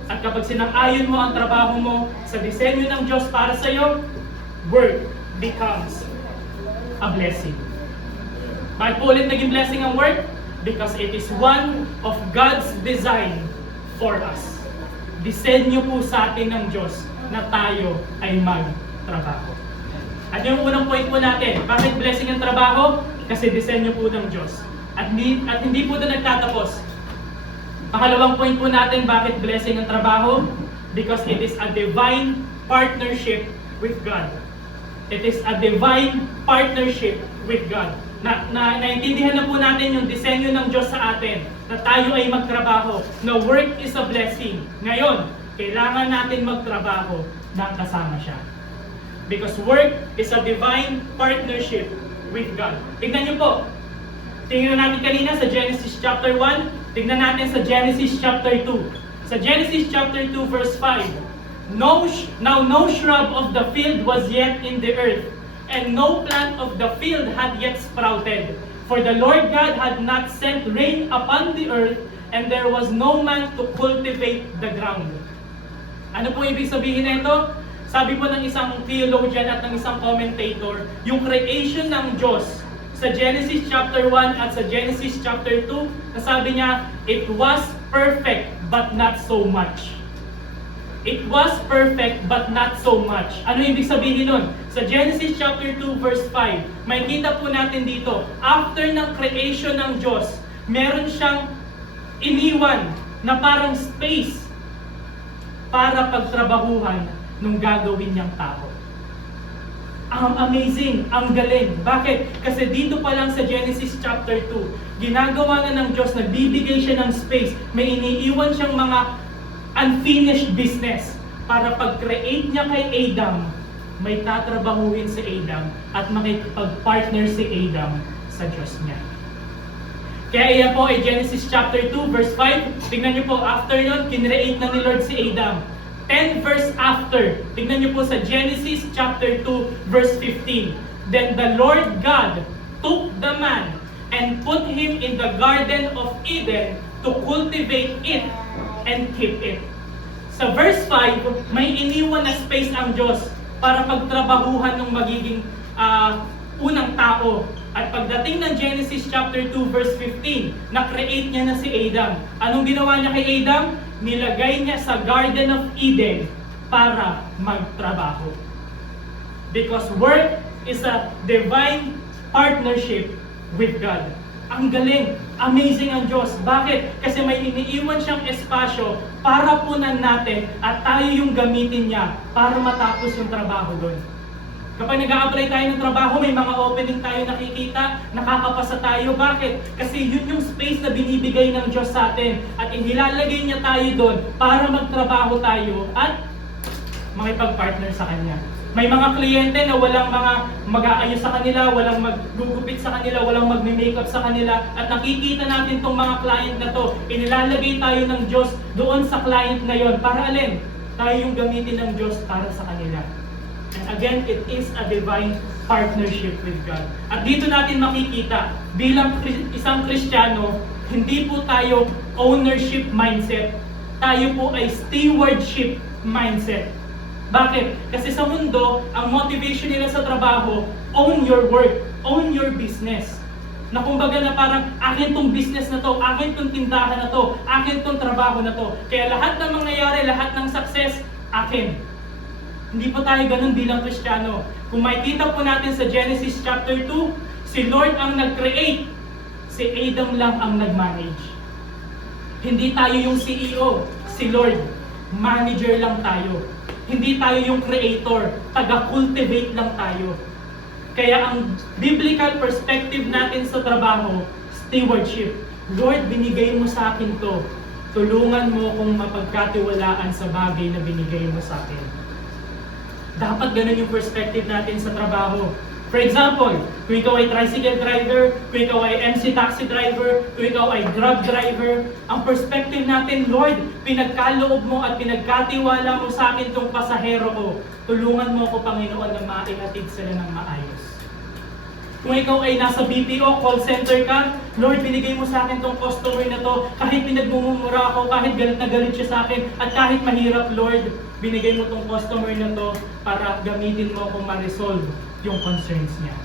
At kapag sinang-ayon mo ang trabaho mo sa disenyo ng Diyos para sa iyo, work becomes a blessing. Bakit po ulit naging blessing ang work? Because it is one of God's design for us. Disenyo po sa atin ng Diyos na tayo ay magtrabaho. At yung unang point po natin, bakit blessing ang trabaho? Kasi disenyo po ng Diyos. At hindi po doon nagtatapos. Pangalawang point po natin, bakit blessing ang trabaho? Because it is a divine partnership with God. It is a divine partnership with God. Naintindihan na po natin yung disenyo ng Diyos sa atin, na tayo ay magtrabaho, na work is a blessing. Ngayon, kailangan natin magtrabaho nang kasama siya. Because work is a divine partnership with God. Tignan niyo po. Tingnan natin kanina sa Genesis chapter 1. Tignan natin sa Genesis chapter 2. Sa Genesis chapter 2 verse 5. Now no shrub of the field was yet in the earth, and no plant of the field had yet sprouted. For the Lord God had not sent rain upon the earth, and there was no man to cultivate the ground. Ano po ibig sabihin nito? Sabi po ng isang theologian at ng isang commentator, yung creation ng Diyos sa Genesis chapter 1 at sa Genesis chapter 2, nasabi niya, it was perfect but not so much. It was perfect but not so much. Ano ibig sabihin nun? Sa Genesis chapter 2 verse 5, may kita po natin dito, after ng creation ng Diyos, meron siyang iniwan na parang space para pagtrabahuhan nung gagawin niyang tao. Ang amazing, ang galing. Bakit? Kasi dito pa lang sa Genesis chapter 2, ginagawa na ng Diyos, nagbibigay siya ng space, may iniiwan siyang mga unfinished business para pag-create niya kay Adam, may tatrabahuhin si Adam at makipag-partner si Adam sa Diyos niya. Kaya iyan po ay Genesis chapter 2 verse 5. Tingnan niyo po, after nun, kinreate na ni Lord si Adam. 10 verse after, tingnan niyo po sa Genesis chapter 2 verse 15. Then the Lord God took the man and put him in the Garden of Eden to cultivate it and keep it. Sa verse 5, may iniwan na space ang Diyos para pagtrabahuhan ng magiging unang tao. At pagdating ng Genesis chapter 2 verse 15, na-create niya na si Adam. Anong ginawa niya kay Adam? Nilagay niya sa Garden of Eden para magtrabaho. Because work is a divine partnership with God. Ang galing, amazing ang Diyos. Bakit? Kasi may iniiwan siyang espasyo para punan natin at tayo yung gamitin niya para matapos yung trabaho doon. Kapag nag-a-apply tayo ng trabaho, may mga opening tayo nakikita, nakakapasa tayo. Bakit? Kasi yun yung space na binibigay ng Diyos sa atin at inilalagay niya tayo doon para magtrabaho tayo at makipag-partner sa Kanya. May mga kliyente na walang mga mag-aayos sa kanila, walang maggugupit sa kanila, walang magme-makeup sa kanila, at nakikita natin tong mga client na to. Inilalagay tayo ng Diyos doon sa client na yon. Para alin? Tayo yung gamitin ng Diyos para sa kanila. And again, it is a divine partnership with God. At dito natin makikita, bilang isang Kristiyano, hindi po tayo ownership mindset. Tayo po ay stewardship mindset. Bakit? Kasi sa mundo, ang motivation nila sa trabaho, own your work, own your business. Na kumbaga na parang, akin tong business na to, akin tong tindahan na to, akin tong trabaho na to. Kaya lahat ng mangyayari, lahat ng success, akin. Hindi po tayo ganun bilang Kristiyano. Kung makikita po natin sa Genesis chapter 2, si Lord ang nag-create, si Adam lang ang nag-manage. Hindi tayo yung CEO, si Lord. Manager lang tayo. Hindi tayo yung creator, taga-cultivate lang tayo. Kaya ang biblical perspective natin sa trabaho, stewardship. Lord, binigay mo sa akin to. Tulungan mo kung mapagkatiwalaan sa bagay na binigay mo sa akin. Dapat ganun yung perspective natin sa trabaho. For example, kung ikaw ay tricycle driver, kung ikaw ay MC taxi driver, kung ikaw ay grab driver, ang perspective natin, Lord, pinagkaloob mo at pinagkatiwala mo sa akin itong pasahero ko. Tulungan mo ako, Panginoon, na maihatid sila ng maayos. Kung ikaw ay nasa BPO, call center ka, Lord, binigay mo sa akin itong customer na to, kahit pinagmumura ako, kahit galit na galit siya sa akin, at kahit mahirap, Lord, binigay mo itong customer na to para gamitin mo kung ma-resolve yung concerns niya.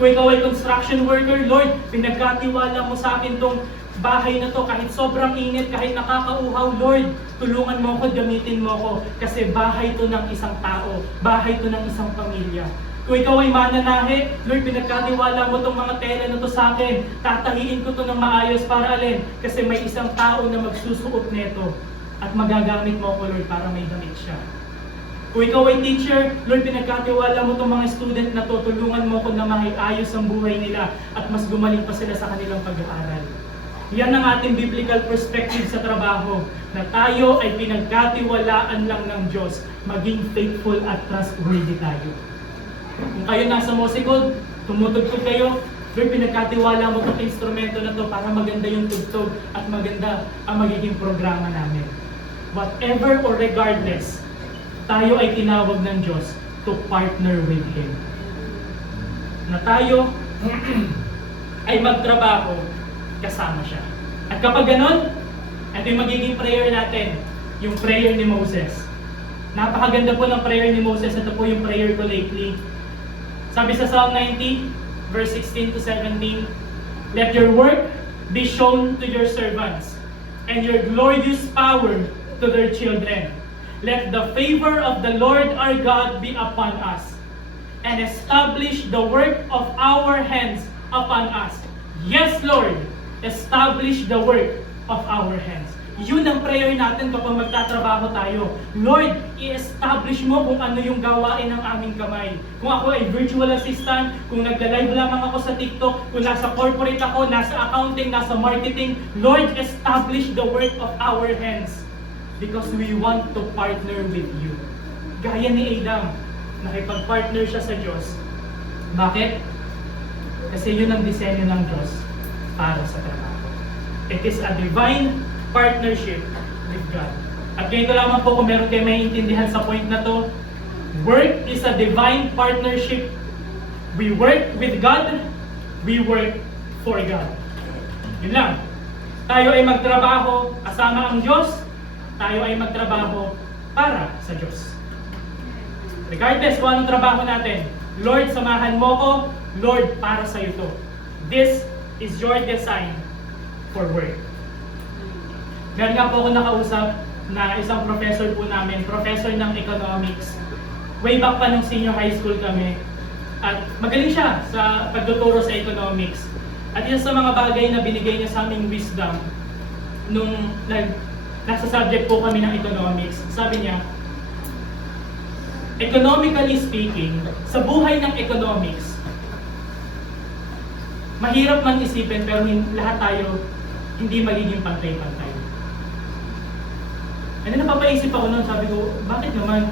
Kung ikaw ay construction worker, Lord, pinagkatiwala mo sa akin tong bahay na to, kahit sobrang init, kahit nakakauhaw, Lord, tulungan mo ako, gamitin mo ako, kasi bahay to ng isang tao, bahay to ng isang pamilya. Kung ikaw ay mananahe, Lord, pinagkatiwala mo tong mga tela na to sa akin, tatahiin ko to ng maayos para alin, kasi may isang tao na magsusuot nito, at magagamit mo ako, Lord, para may damit siya. Kung ikaw ay teacher, Lord, pinagkatiwala mo itong mga student na to, tulungan mo ko na maiayos ang buhay nila at mas gumaling pa sila sa kanilang pag-aaral. Yan ang ating biblical perspective sa trabaho, na tayo ay pinagkatiwalaan lang ng Diyos, maging faithful at trustworthy tayo. Kung kayo nasa Mosigod, tumutugtog kayo, Lord, pinagkatiwala mo itong instrumento na to para maganda yung tugtog at maganda ang magiging programa namin. Whatever or regardless, tayo ay tinawag ng Diyos to partner with Him. Na tayo ay magtrabaho kasama siya. At kapag ganon, ito yung magiging prayer natin, yung prayer ni Moses. Napakaganda po ng prayer ni Moses. Ito po yung prayer ko lately. Sabi sa Psalm 90, verse 16 to 17, let your work be shown to your servants, and your glorious power to their children. Let the favor of the Lord our God be upon us, and establish the work of our hands upon us. Yes, Lord, establish the work of our hands. Yun ang prayer natin kapag magtatrabaho tayo. Lord, i-establish mo kung ano yung gawain ng aming kamay. Kung ako ay virtual assistant, kung nagla-live lamang ako sa TikTok, kung nasa corporate ako, nasa accounting, nasa marketing, Lord, establish the work of our hands. Because we want to partner with you. Gaya ni Adam, nakipag-partner siya sa Diyos. Bakit? Kasi yun ang disenyo ng Diyos para sa trabaho. It is a divine partnership with God. At ganito lamang po kung meron kayo maiintindihan sa point na to, work is a divine partnership. We work with God, we work for God. Yun lang. Tayo ay magtrabaho kasama ang Diyos, tayo ay magtrabaho para sa Diyos. Regardless kung anong trabaho natin, Lord, samahan mo ko, Lord, para sa iyo to. This is your design for work. Meron nga po ako nakausap na isang professor po namin, professor ng economics. Way back pa nung senior high school kami. At magaling siya sa pagtuturo sa economics. At isa sa mga bagay na binigay niya sa aming wisdom nung nasa subject po kami ng economics, sabi niya, economically speaking, sa buhay ng economics, mahirap man isipin pero lahat tayo hindi magiging pantay-pantay. And then napapaisip ako noon, sabi ko, bakit naman?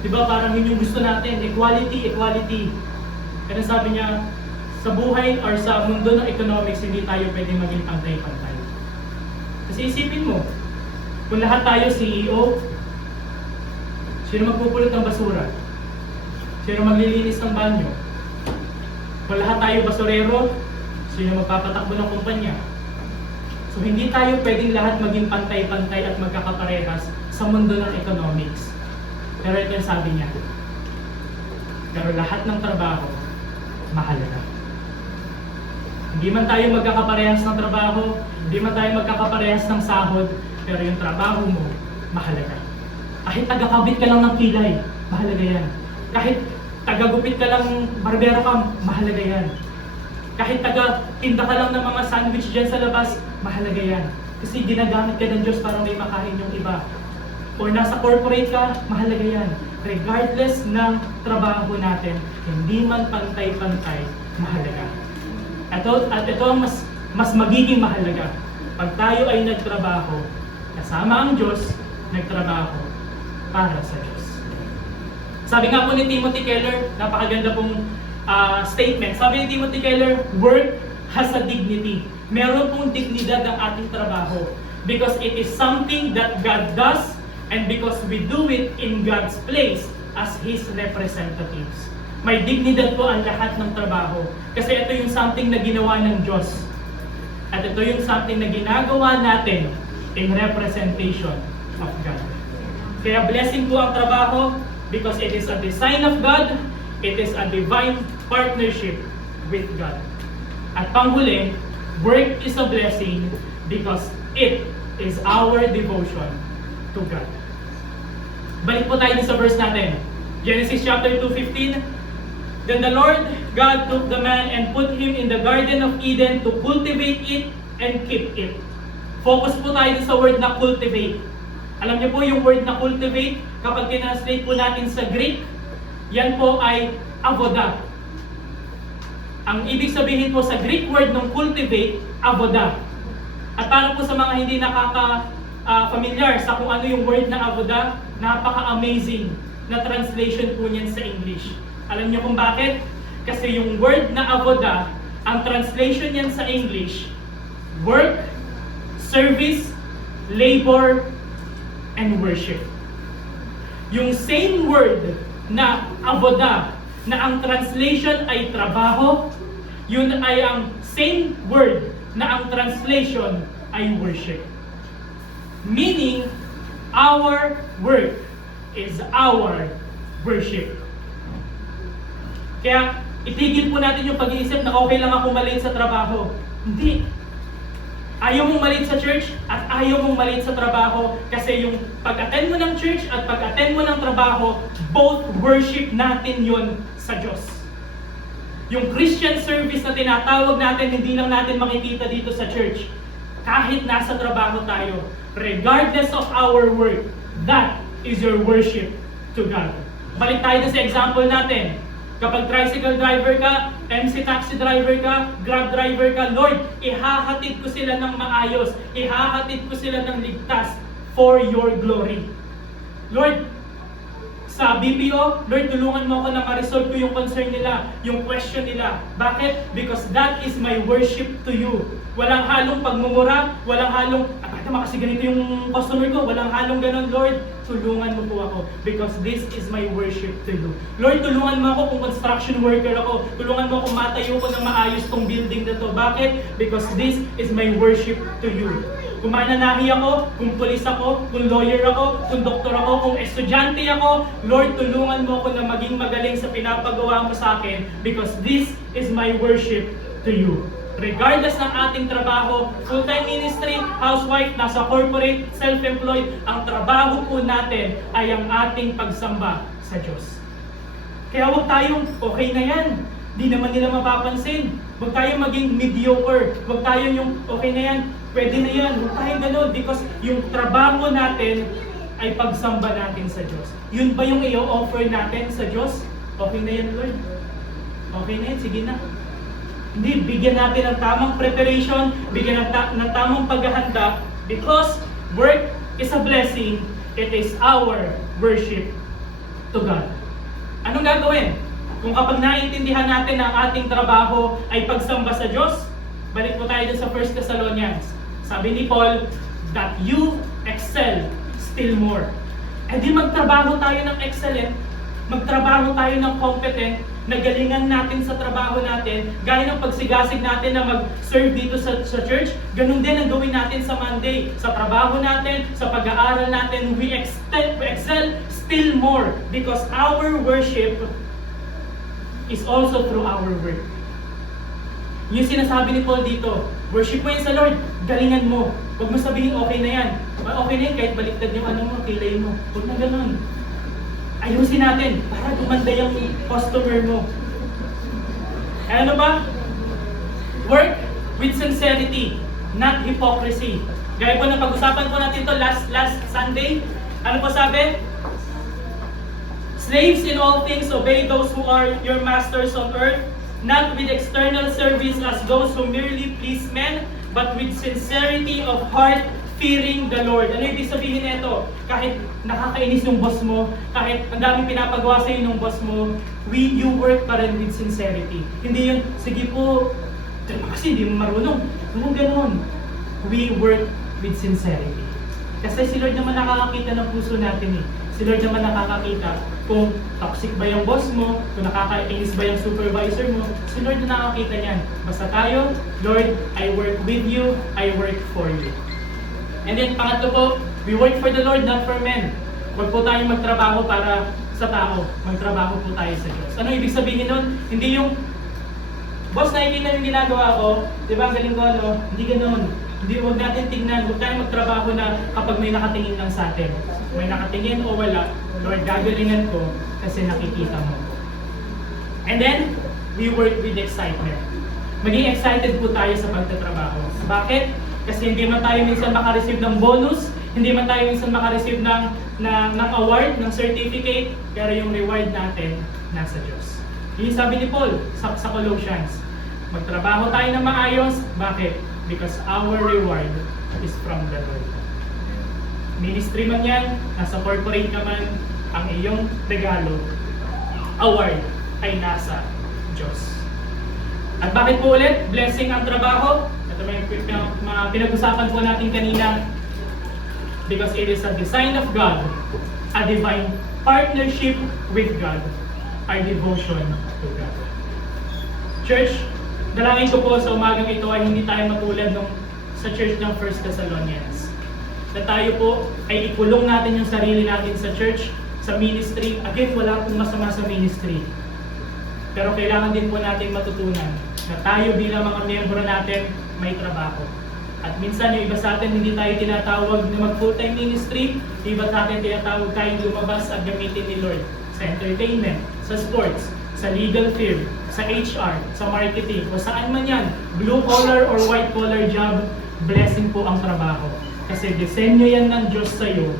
Diba parang yun yung gusto natin, equality, equality. Kaya sabi niya, sa buhay or sa mundo ng economics, hindi tayo pwede maging pantay-pantay. Kasi isipin mo, kung lahat tayo CEO, sino magpupulot ng basura? Sino maglilinis ng banyo? Kung lahat tayo basurero, sino magpapatakbo ng kumpanya? So hindi tayo pwedeng lahat maging pantay-pantay at magkakaparehas sa mundo ng economics. Pero ito yung sabi niya. Pero lahat ng trabaho, mahalaga. Hindi man tayo magkakaparehas ng trabaho, hindi man tayo magkakaparehas ng sahod, pero yung trabaho mo, mahalaga. Kahit tagakabit ka lang ng kilay, mahalaga yan. Kahit tagagupit ka lang, barbero ka, mahalaga yan. Kahit taga-tinda ka lang ng mga sandwich dyan sa labas, mahalaga yan. Kasi ginagamit ka ng Diyos para may makain yung iba. Or nasa corporate ka, mahalaga yan. Regardless ng trabaho natin, hindi man pantay-pantay, mahalaga. At ito ang mas magiging mahalaga. Pag tayo ay nagtrabaho, kasama ang Diyos, nagtrabaho para sa Diyos. Sabi nga po ni Timothy Keller, napakaganda pong statement. Sabi ni Timothy Keller, work has a dignity. Meron pong dignidad ang ating trabaho because it is something that God does and because we do it in God's place as His representatives. May dignidad po ang lahat ng trabaho kasi ito yung something na ginawa ng Diyos. At ito yung something na ginagawa natin in representation of God. Kaya blessing po ang trabaho because it is a design of God, it is a divine partnership with God. At panghuli, work is a blessing because it is our devotion to God. Balik po tayo sa verse natin. Genesis chapter 2:15. Then the Lord God took the man and put him in the Garden of Eden to cultivate it and keep it. Focus po tayo sa word na cultivate. Alam niyo po yung word na cultivate, kapag tinranslate po natin sa Greek, yan po ay avoda. Ang ibig sabihin po sa Greek word ng cultivate, avoda. At para po sa mga hindi familiar sa kung ano yung word na avoda, napaka-amazing na translation po niyan sa English. Alam niyo kung bakit? Kasi yung word na avoda, ang translation niyan sa English, work, service, labor, and worship. Yung same word na avoda, na ang translation ay trabaho, yun ay ang same word na ang translation ay worship. Meaning, our work is our worship. Kaya, itigil po natin yung pag-iisip na okay lang ako maliit sa trabaho. Hindi. Ayaw mong maliit sa church at ayaw mong maliit sa trabaho kasi yung pag-attend mo ng church at pag-attend mo ng trabaho, both worship natin yun sa Diyos. Yung Christian service na tinatawag natin, hindi lang natin makikita dito sa church. Kahit nasa trabaho tayo, regardless of our work, that is your worship to God. Balik tayo sa example natin. Kapag tricycle driver ka, MC taxi driver ka, Grab driver ka, Lord, ihahatid ko sila ng maayos, ihahatid ko sila ng ligtas for your glory. Lord, sa BPO, Lord, tulungan mo ako na ma-resolve ko yung concern nila, yung question nila. Bakit? Because that is my worship to you. Walang halong pagmumura, walang halong, tama kasi ganito yung customer ko, walang halong ganon, Lord, tulungan mo po ako because this is my worship to you. Lord, tulungan mo ako kung construction worker ako, tulungan mo kung matayo ko ng maayos tong building na to. Bakit? Because this is my worship to you. Kung mananahi ako, kung pulis ako, kung lawyer ako, kung doktor ako, kung estudyante ako, Lord, tulungan mo ako na maging magaling sa pinapagawa mo sa akin because this is my worship to you. Regardless ng ating trabaho, full-time ministry, housewife, nasa corporate, self-employed, ang trabaho po natin ay ang ating pagsamba sa Diyos. Kaya huwag tayong, okay na yan, di naman nila mapapansin. Huwag tayong maging mediocre, huwag tayong yung, okay na yan, pwede na yan, huwag tayong ganun because yung trabaho natin ay pagsamba natin sa Diyos. Yun ba yung i-offer natin sa Diyos? Okay na yan, Lord. Okay na yan, sige na. Hindi, bigyan natin ng tamang preparation, bigyan ng tamang paghahanda because work is a blessing, it is our worship to God. Anong gagawin? Kung kapag naiintindihan natin na ang ating trabaho ay pagsamba sa Diyos, balik po tayo dun sa 1 Thessalonians. Sabi ni Paul, that you excel still more. Eh di magtrabaho tayo ng excellent magtrabaho tayo ng competent, nagalingan natin sa trabaho natin, gaya ng pagsigasig natin na mag-serve dito sa church, ganun din ang gawin natin sa Monday. Sa trabaho natin, sa pag-aaral natin, we excel still more because our worship is also through our work. Yung sinasabi ni Paul dito, worship mo yan sa Lord, galingan mo. Huwag mo sabihin okay na yan. Okay na yan kahit baliktad yung ano mo, kilay mo. Huwag na ganun. Ayusin natin para gumanda yung customer mo. Ano ba? Work with sincerity, not hypocrisy. Gaya po na pag-usapan po natin to last Sunday. Ano po sabi? Slaves in all things, obey those who are your masters on earth, not with external service as those who merely please men, but with sincerity of heart, fearing the Lord. Ano ibig sabihin nito? Kahit nakakainis yung boss mo, kahit ang daming pinapagawa sa'yo ng boss mo, you work pa rin with sincerity. Hindi yun, sige po, kasi hindi mo marunong. Ganun. We work with sincerity. Kasi si Lord naman nakakakita ng puso natin eh. Si Lord naman nakakakita kung toxic ba yung boss mo, kung nakakainis ba yung supervisor mo, si Lord na nakakita niyan. Basta tayo, Lord, I work with you, I work for you. And then pangatlo po, we work for the Lord, not for men. Huwag po tayong magtrabaho para sa tao. Magtrabaho po tayo sa Diyos. Ano ibig sabihin nun? Hindi yung, boss, nakikita yung ginagawa ko, di ba, ang galing ko, ano? Hindi ganoon. Hindi, huwag natin tingnan, huwag tayong magtrabaho na kapag may nakatingin lang sa atin. May nakatingin o wala, Lord, gagalingan ko kasi nakikita mo. And then, we work with excitement. Maging excited po tayo sa pagtatrabaho. Bakit? Kasi hindi man tayo minsan makareceive ng bonus, hindi man tayo minsan makareceive ng award, ng certificate, pero yung reward natin nasa Diyos. Yung sabi ni Paul sa Colossians, magtrabaho tayo na maayos. Bakit? Because our reward is from the Lord. Ministry man yan, nasa corporate ka man, ang iyong regalo, award, ay nasa Diyos. At bakit po ulit? Blessing ang trabaho. Ito may pinag-usapan po natin kanina. Because it is a design of God, a divine partnership with God, our devotion to God. Church, dalangin ko po sa umagang ito ay hindi tayo matulad nung sa church ng 1 Thessalonians. Na tayo po ay ikulong natin yung sarili natin sa church, sa ministry. Again, wala pong masama sa ministry. Pero kailangan din po natin matutunan na tayo bilang mga miyembro natin may trabaho. At minsan yung iba sa atin hindi tayo tinatawag na mag full-time ministry, iba sa atin tinatawag tayong lumabas at gamitin ni Lord sa entertainment, sa sports, sa legal field, sa HR, sa marketing, o saan man yan, blue collar or white collar job, blessing po ang trabaho. Kasi disenyo yan ng Diyos sa iyo,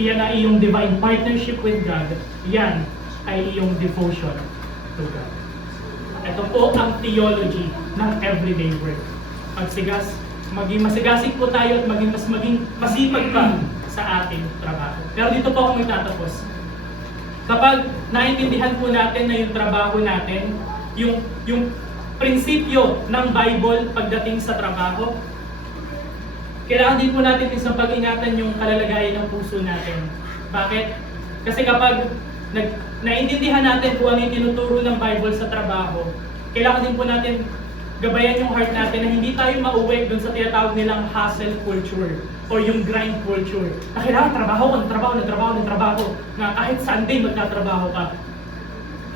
iyan ay iyong divine partnership with God, yan ay iyong devotion to God. Ito po ang theology ng everyday work. Maging masigasig po tayo at maging masipag pa sa ating trabaho. Pero dito po ako magtatapos. Kapag naintindihan po natin na yung trabaho natin, yung prinsipyo ng Bible pagdating sa trabaho, kailangan din po natin isang pag-ingatan yung kalalagayan ng puso natin. Bakit? Kasi kapag naintindihan natin kung ano yung tinuturo ng Bible sa trabaho, kailangan din po natin gabayan yung heart natin na hindi tayo mauwi dun sa tinatawag nilang hustle culture o yung grind culture. Na kailangan trabaho, na kahit Sunday magtatrabaho ka.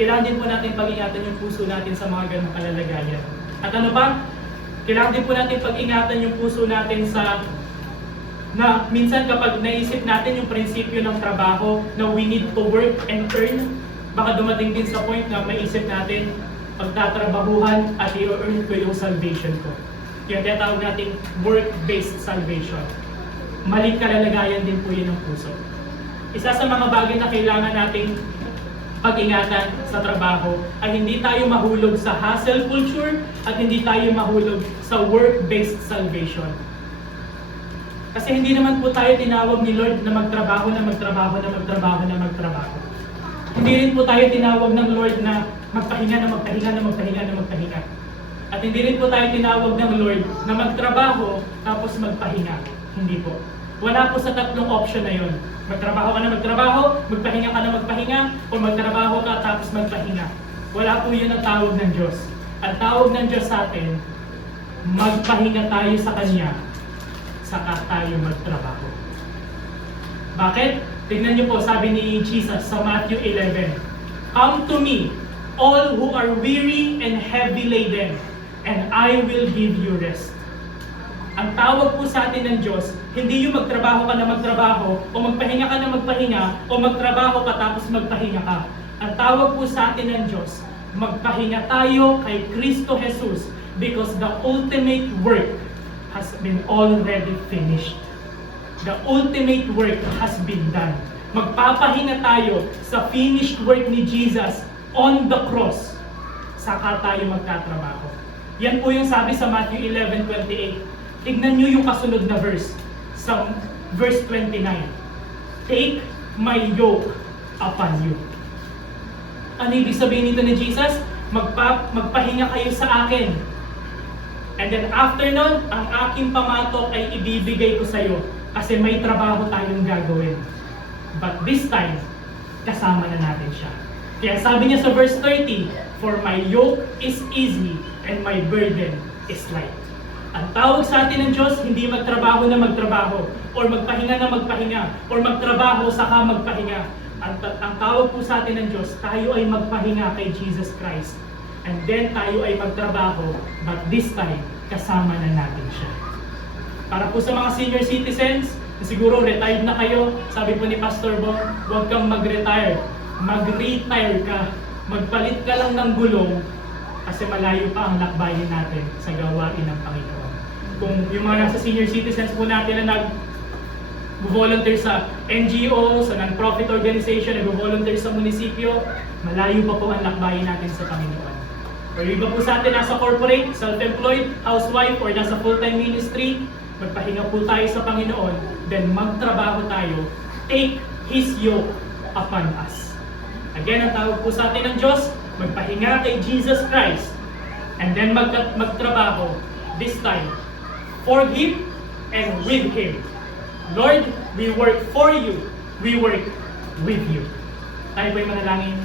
Kailangan din po natin pag-ingatan yung puso natin sa mga ganong kalalagayan. At ano pa? Kailangan din po natin pag-ingatan yung puso natin na minsan kapag naisip natin yung prinsipyo ng trabaho na we need to work and earn, baka dumating din sa point na maisip natin pagtatrabahuhan at i-earn ko yung salvation ko. Yung tinatawag natin work-based salvation. Maling kalalagayan din po yun ng puso. Isa sa mga bagay na kailangan nating pag-ingatan sa trabaho ay hindi tayo mahulog sa hustle culture at hindi tayo mahulog sa work-based salvation. Kasi hindi naman po tayo tinawag ni Lord na magtrabaho. Hindi rin po tayo tinawag ng Lord na magpahinga. At hindi rin po tayo tinawag ng Lord na magtrabaho tapos magpahinga. Hindi po. Wala po sa tatlong option na yun. Magtrabaho ka na magtrabaho, magpahinga ka na magpahinga, o magtrabaho ka tapos magpahinga. Wala po yun ang tawag ng Diyos. Ang tawag ng Diyos sa atin, magpahinga tayo sa Kanya, saka tayo magtrabaho. Bakit? Tingnan niyo po, sabi ni Jesus sa Matthew 11, "Come to me, all who are weary and heavy laden, and I will give you rest." Ang tawag po sa atin ng Diyos, hindi yung magtrabaho ka na magtrabaho, o magpahinga ka na magpahinga, o magtrabaho ka tapos magpahinga ka. Ang tawag po sa atin ng Diyos, magpahinga tayo kay Kristo Jesus because the ultimate work has been already finished. The ultimate work has been done. Magpapahinga tayo sa finished work ni Jesus on the cross. Saka tayo magtatrabaho. Yan po yung sabi sa Matthew 11:28. Tignan nyo yung kasunod na verse. Sa verse 29. "Take my yoke upon you." Ano ibig sabihin nito ni Jesus? Magpahinga kayo sa akin. And then after nun, ang aking pamatok ay ibibigay ko sa iyo kasi may trabaho tayong gagawin. But this time, kasama na natin siya. Kaya sabi niya sa verse 30, "For my yoke is easy and my burden is light." Ang tawag sa atin ng Diyos, hindi magtrabaho na magtrabaho, or magpahinga na magpahinga, or magtrabaho saka magpahinga. Ang tawag po sa atin ng Diyos, tayo ay magpahinga kay Jesus Christ. And then tayo ay magtrabaho, but this time, kasama na natin siya. Para po sa mga senior citizens, na siguro retired na kayo, sabi po ni Pastor Bong, huwag kang mag-retire. Mag-retire ka. Magpalit ka lang ng gulong, kasi malayo pa ang lakbayin natin sa gawain ng Panginoon. Kung yung mga nasa senior citizens po natin na nag-volunteer sa NGO, sa non-profit organization, nag-volunteer sa munisipyo, malayo pa po ang lakbayin natin sa Panginoon. Or iba po sa atin nasa corporate, self-employed, housewife, or nasa full-time ministry, magpahinga po tayo sa Panginoon, then magtrabaho tayo, take His yoke upon us. Again, ang tawag po sa atin ng Diyos, magpahinga kay Jesus Christ, and then magtrabaho, this time, for Him and with Him. Lord, we work for You, we work with You. Tayo po'y manalangin.